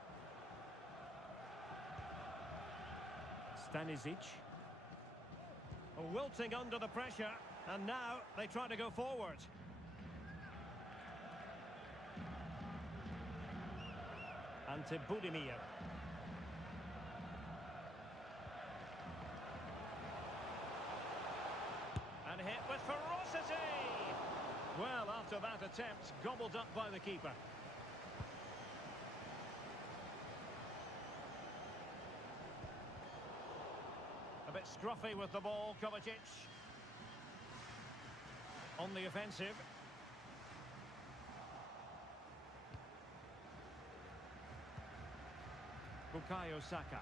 Stanisic. Wilting under the pressure. And now they try to go forward. Ante Budimir. And hit with ferocity. Well, after that attempt, gobbled up by the keeper. A bit scruffy with the ball, Kovacic. On the offensive. Bukayo Saka.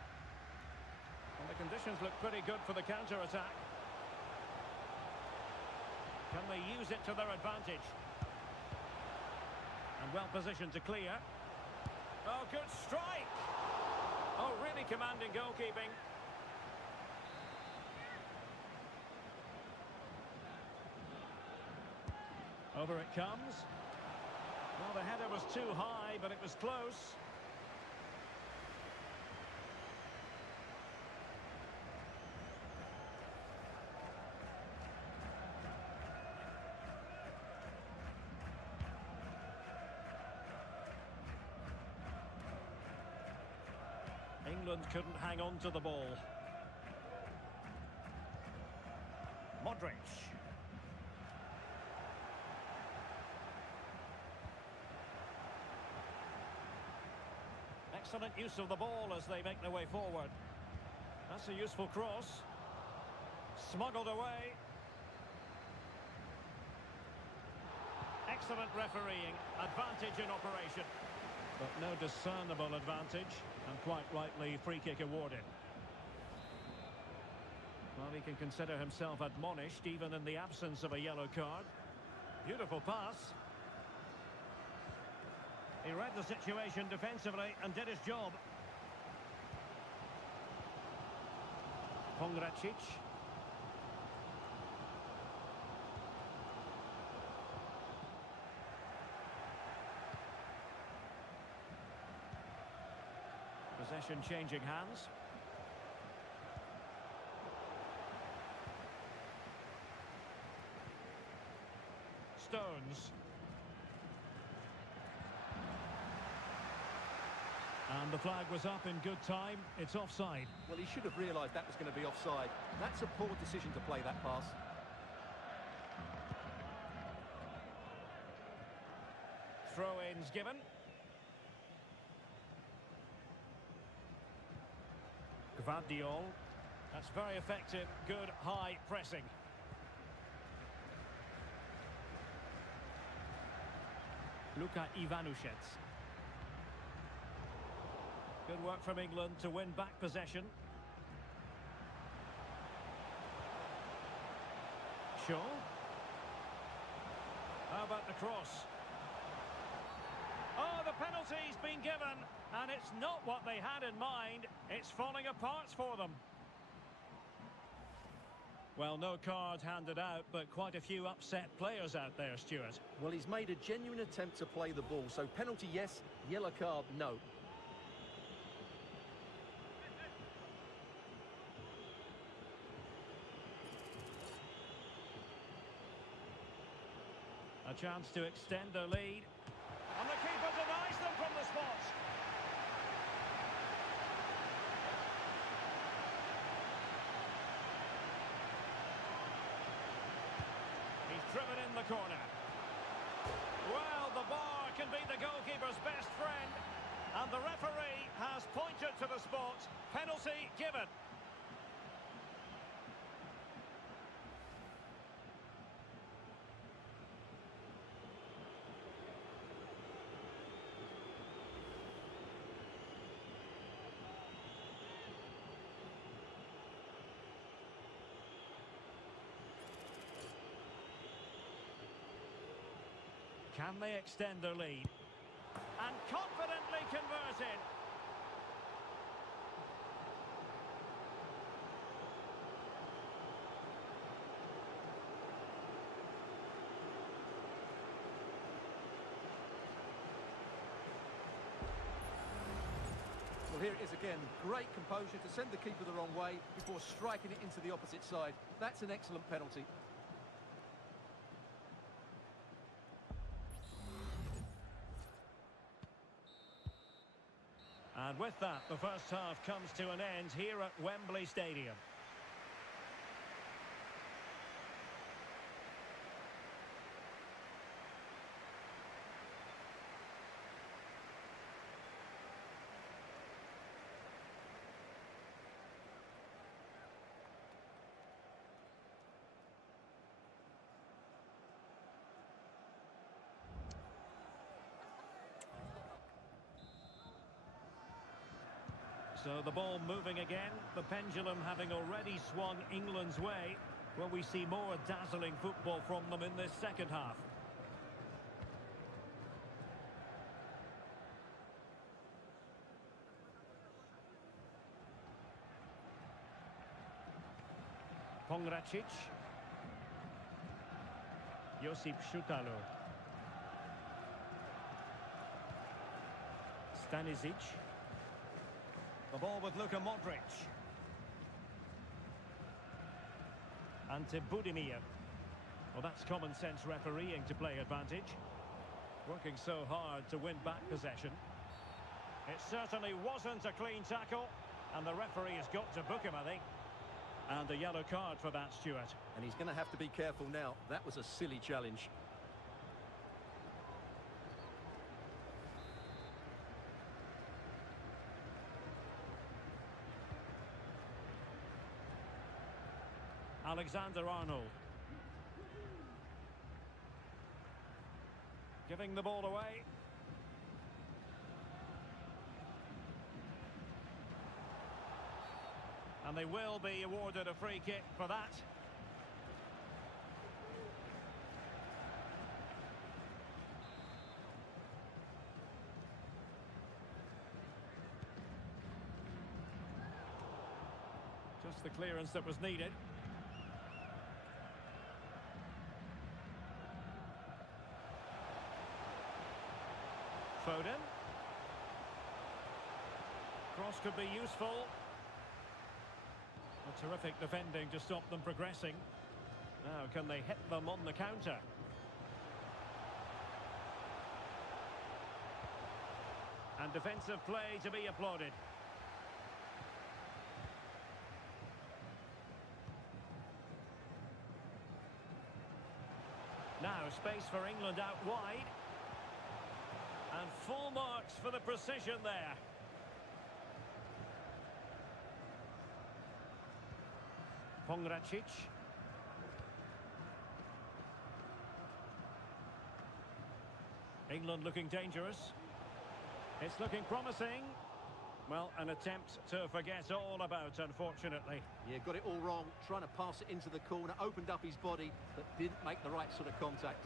Well, the conditions look pretty good for the counter-attack. Can they use it to their advantage? And well positioned to clear. Oh, good strike! Oh, really commanding goalkeeping. Over it comes. Well, the header was too high, but it was close. England couldn't hang on to the ball. Modric. Excellent use of the ball as they make their way forward. That's a useful cross. Smuggled away. Excellent refereeing. Advantage in operation. But no discernible advantage. And quite rightly, free kick awarded. Well, he can consider himself admonished even in the absence of a yellow card. Beautiful pass. He read the situation defensively and did his job. Pongracic. Possession changing hands. Stones. And the flag was up in good time. It's offside. Well, he should have realised that was going to be offside. That's a poor decision to play that pass. Throw-ins given. Gvardiol. That's very effective. Good high pressing. Luka Ivanušec. Good work from England to win back possession. Shaw. How about the cross? Oh, the penalty's been given, and it's not what they had in mind. It's falling apart for them. Well, no card handed out, but quite a few upset players out there, Stuart. Well, he's made a genuine attempt to play the ball, so penalty yes, yellow card no. A chance to extend their lead. And the keeper denies them from the spot. He's driven in the corner. Well, the bar can be the goalkeeper's best friend. And the referee has pointed to the spot. Penalty given. Can they extend their lead? And confidently converted. Well, here it is again. Great composure to send the keeper the wrong way before striking it into the opposite side. That's an excellent penalty. And with that, the first half comes to an end here at Wembley Stadium. So the ball moving again, the pendulum having already swung England's way. Will we see more dazzling football from them in this second half? Pongracic. Josip Šutalo. Stanisic. The ball with Luka Modric. Ante Budimir. Well, that's common sense refereeing to play advantage. Working so hard to win back possession. It certainly wasn't a clean tackle, and the referee has got to book him, I think. And a yellow card for that, Stuart. And he's going to have to be careful now. That was a silly challenge. Alexander-Arnold. Giving the ball away. And they will be awarded a free kick for that. Just the clearance that was needed. Foden. Cross could be useful. A terrific defending to stop them progressing. Now, can they hit them on the counter? And defensive play to be applauded. Now, space for England out wide. And full marks for the precision there. Pongracic. England looking dangerous. It's looking promising. Well, an attempt to forget all about, unfortunately. Yeah, got it all wrong. Trying to pass it into the corner, opened up his body, but didn't make the right sort of contact.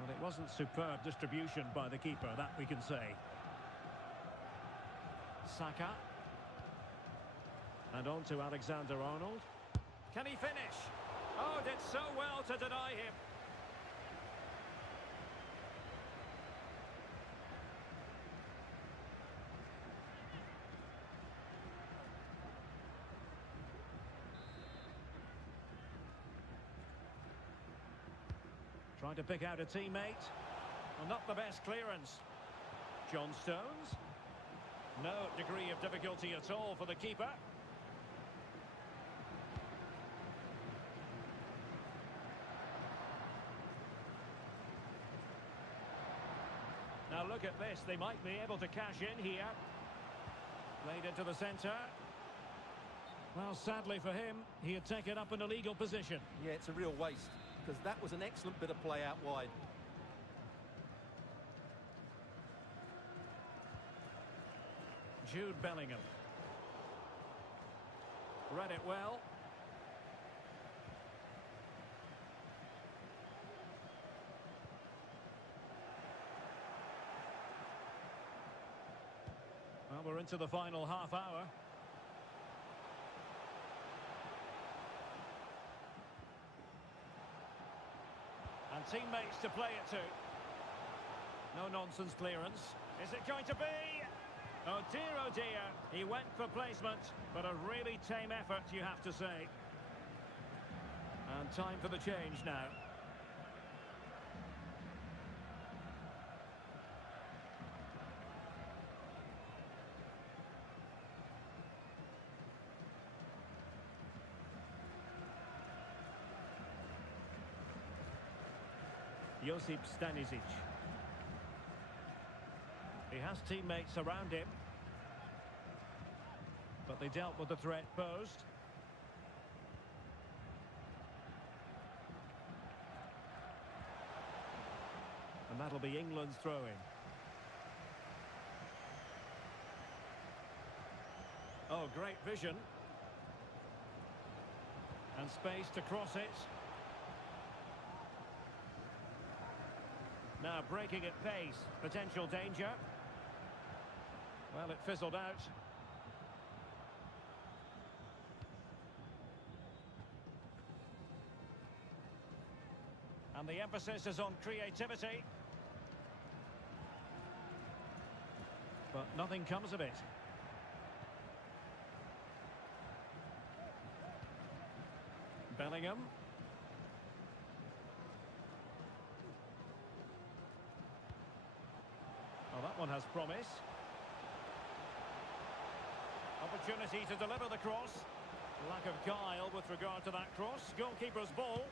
Well, it wasn't superb distribution by the keeper, that we can say. Saka. And on to Alexander-Arnold. Can he finish? Oh, did so well to deny him. Trying to pick out a teammate. Well, not the best clearance. John Stones. No degree of difficulty at all for the keeper. Now look at this. They might be able to cash in here. Played into the centre. Well, sadly for him, he had taken up an illegal position. Yeah, it's a real waste, because that was an excellent bit of play out wide. Jude Bellingham. Read it well. Well, we're into the final half hour. And teammates to play it to. No nonsense clearance. Is it going to be? Oh dear, he went for placement, but a really tame effort, you have to say. And time for the change now. Josip Stanisic. He has teammates around him, but they dealt with the threat posed. And that'll be England's throw-in. Oh, great vision. And space to cross it. Now breaking at pace, potential danger. Well, it fizzled out. And the emphasis is on creativity. But nothing comes of it. Bellingham. Well, that one has promise. Opportunity to deliver the cross. Lack of guile with regard to that cross. Goalkeeper's ball.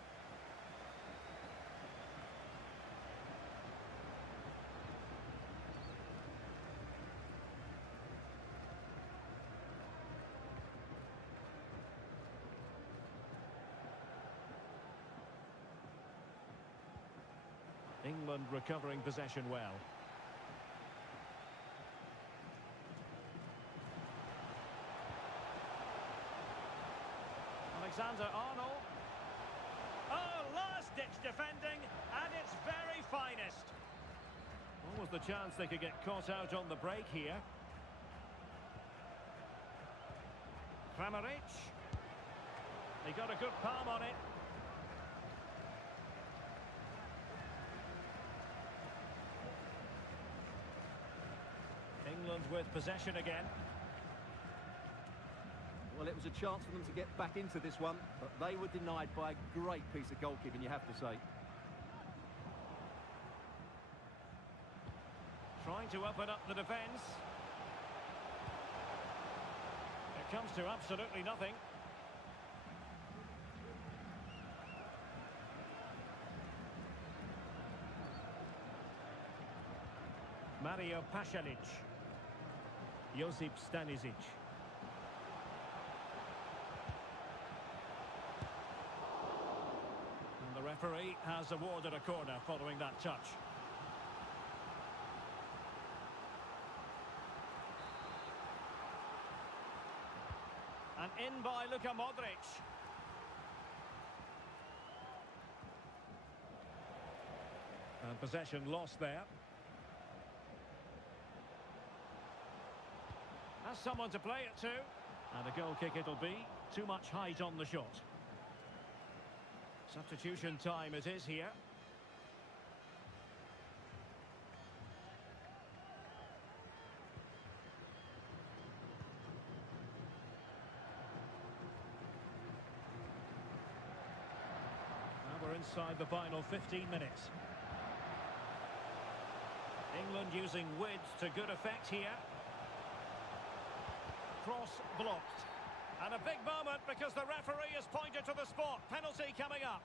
England recovering possession well. Alexander-Arnold. Oh, last-ditch defending at its very finest. What was the chance they could get caught out on the break here? Kramaric. He got a good palm on it. England with possession again. Well, it was a chance for them to get back into this one, but they were denied by a great piece of goalkeeping, you have to say. Trying to open up the defence. It comes to absolutely nothing. Mario Pasalic. Josip Stanisic. And the referee has awarded a corner following that touch. And in by Luka Modric. And possession lost there. Has someone to play it to. And a goal kick it'll be. Too much height on the shot. Substitution time it is here. Now we're inside the final 15 minutes. England using width to good effect here. Cross blocked. And a big moment because the referee has pointed to the spot. Penalty coming up.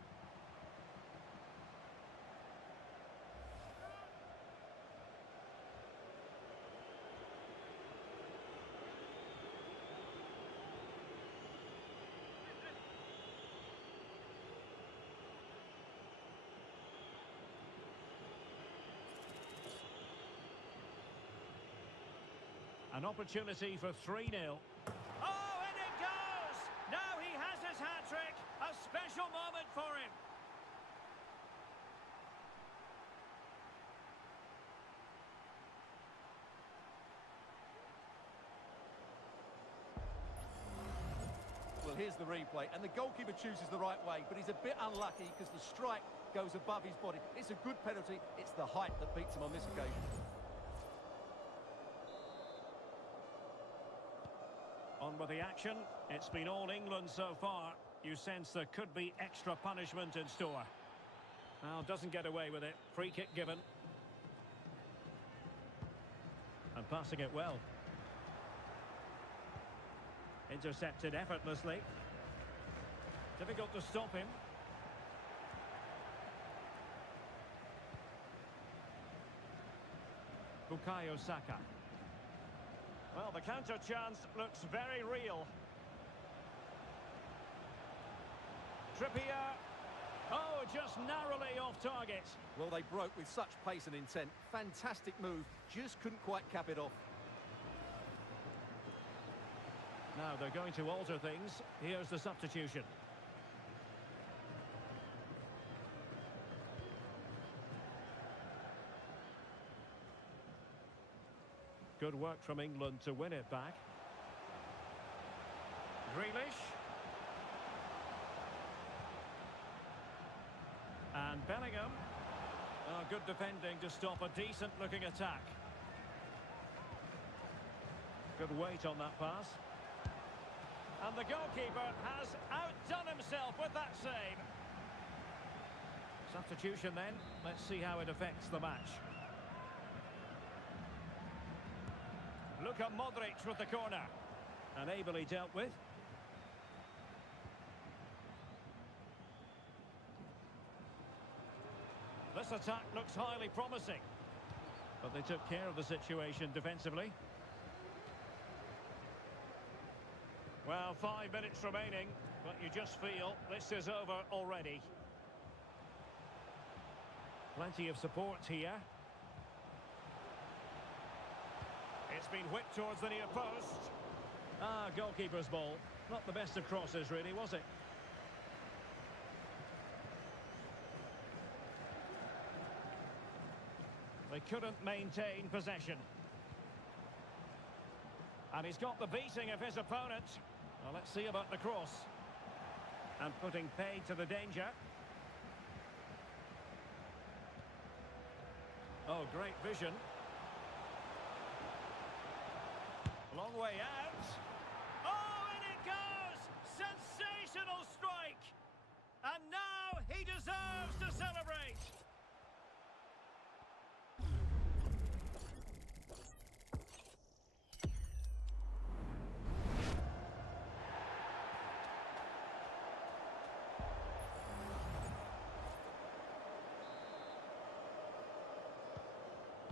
An opportunity for 3-0. Oh, and it goes! Now he has his hat-trick. A special moment for him. Well, here's the replay, and the goalkeeper chooses the right way, but he's a bit unlucky because the strike goes above his body. It's a good penalty. It's the height that beats him on this occasion. On with the action. It's been all England so far. You sense there could be extra punishment in store. Well, doesn't get away with it. Free kick given. And passing it well. Intercepted effortlessly. Difficult to stop him. Bukayo Saka. Well, the counter chance looks very real. Trippier. Oh, just narrowly off target. Well, they broke with such pace and intent. Fantastic move. Just couldn't quite cap it off. Now they're going to alter things. Here's the substitution. Good work from England to win it back. Grealish. And Bellingham. Oh, good defending to stop a decent-looking attack. Good weight on that pass. And the goalkeeper has outdone himself with that save. Substitution then. Let's see how it affects the match. Luka Modric with the corner. And ably dealt with. This attack looks highly promising. But they took care of the situation defensively. Well, 5 minutes remaining, but you just feel this is over already. Plenty of support here. It's been whipped towards the near post. Ah, goalkeeper's ball. Not the best of crosses, really, was it? They couldn't maintain possession. And he's got the beating of his opponent. Well, let's see about the cross. And putting paid to the danger. Oh, great vision. Long way out. Oh, and it goes! Sensational strike! And now he deserves to celebrate!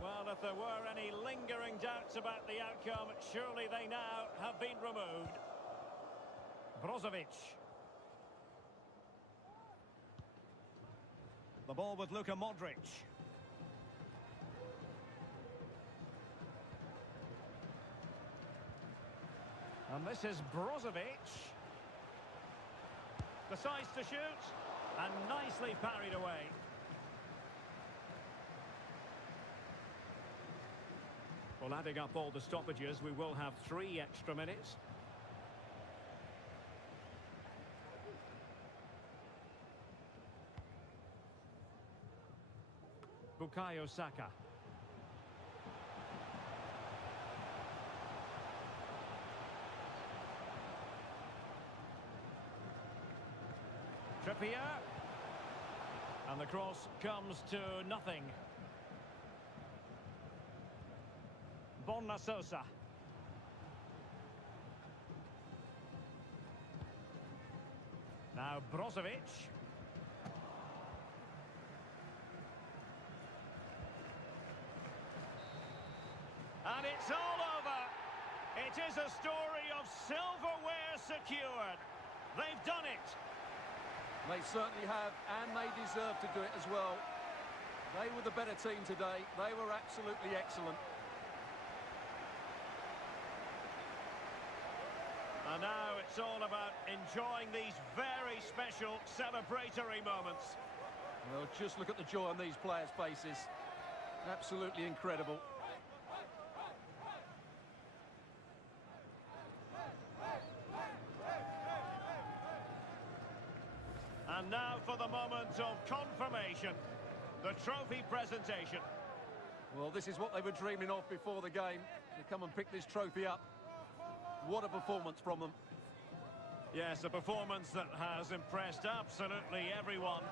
Well, if there were any lingering doubts about the outcome, surely they now have been removed. Brozovic. The ball with Luka Modric. And this is Brozovic. Decides to shoot. And nicely parried away. Well, adding up all the stoppages, we will have 3 extra minutes. Bukayo Saka. Trippier. And the cross comes to nothing. Borna Sosa. Now Brozovic. And it's all over. It is a story of silverware secured. They've done it. They certainly have, and they deserve to do it as well. They were the better team today. They were absolutely excellent. And now it's all about enjoying these very special celebratory moments. Well, just look at the joy on these players' faces. Absolutely incredible. And now for the moment of confirmation, the trophy presentation. Well, this is what they were dreaming of before the game, to come and pick this trophy up. What a performance from them. Yes, a performance that has impressed absolutely everyone.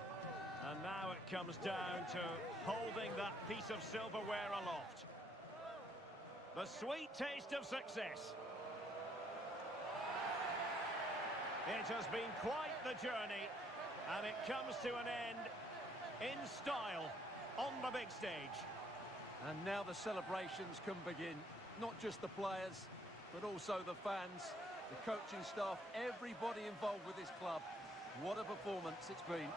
And now it comes down to holding that piece of silverware aloft. The sweet taste of success. It has been quite the journey, and it comes to an end in style on the big stage. And now the celebrations can begin. Not just the players, but also the fans, the coaching staff, everybody involved with this club. What a performance it's been.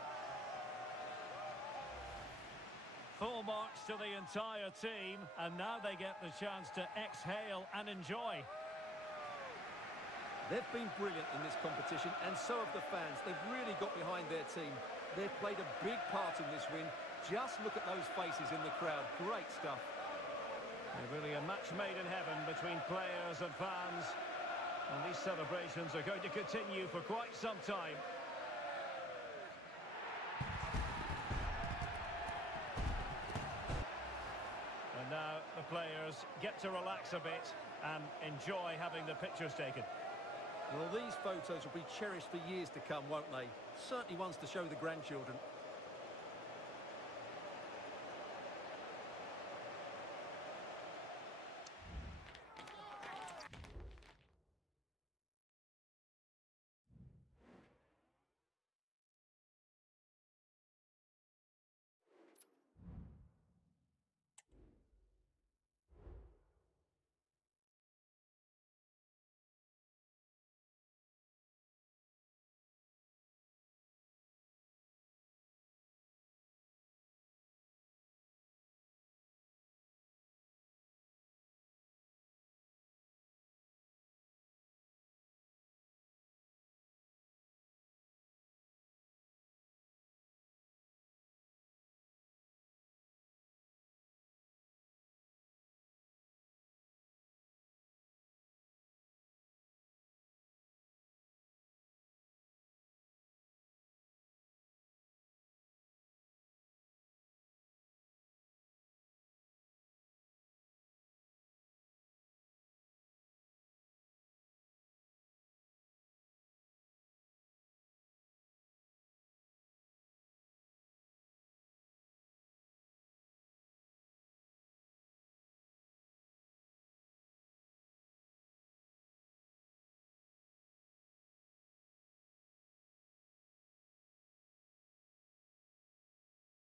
Full marks to the entire team, and now they get the chance to exhale and enjoy. They've been brilliant in this competition, and so have the fans. They've really got behind their team. They've played a big part in this win. Just look at those faces in the crowd. Great stuff. Really a match made in heaven between players and fans. And these celebrations are going to continue for quite some time. And now the players get to relax a bit and enjoy having the pictures taken. Well, these photos will be cherished for years to come, won't they? Certainly ones to show the grandchildren.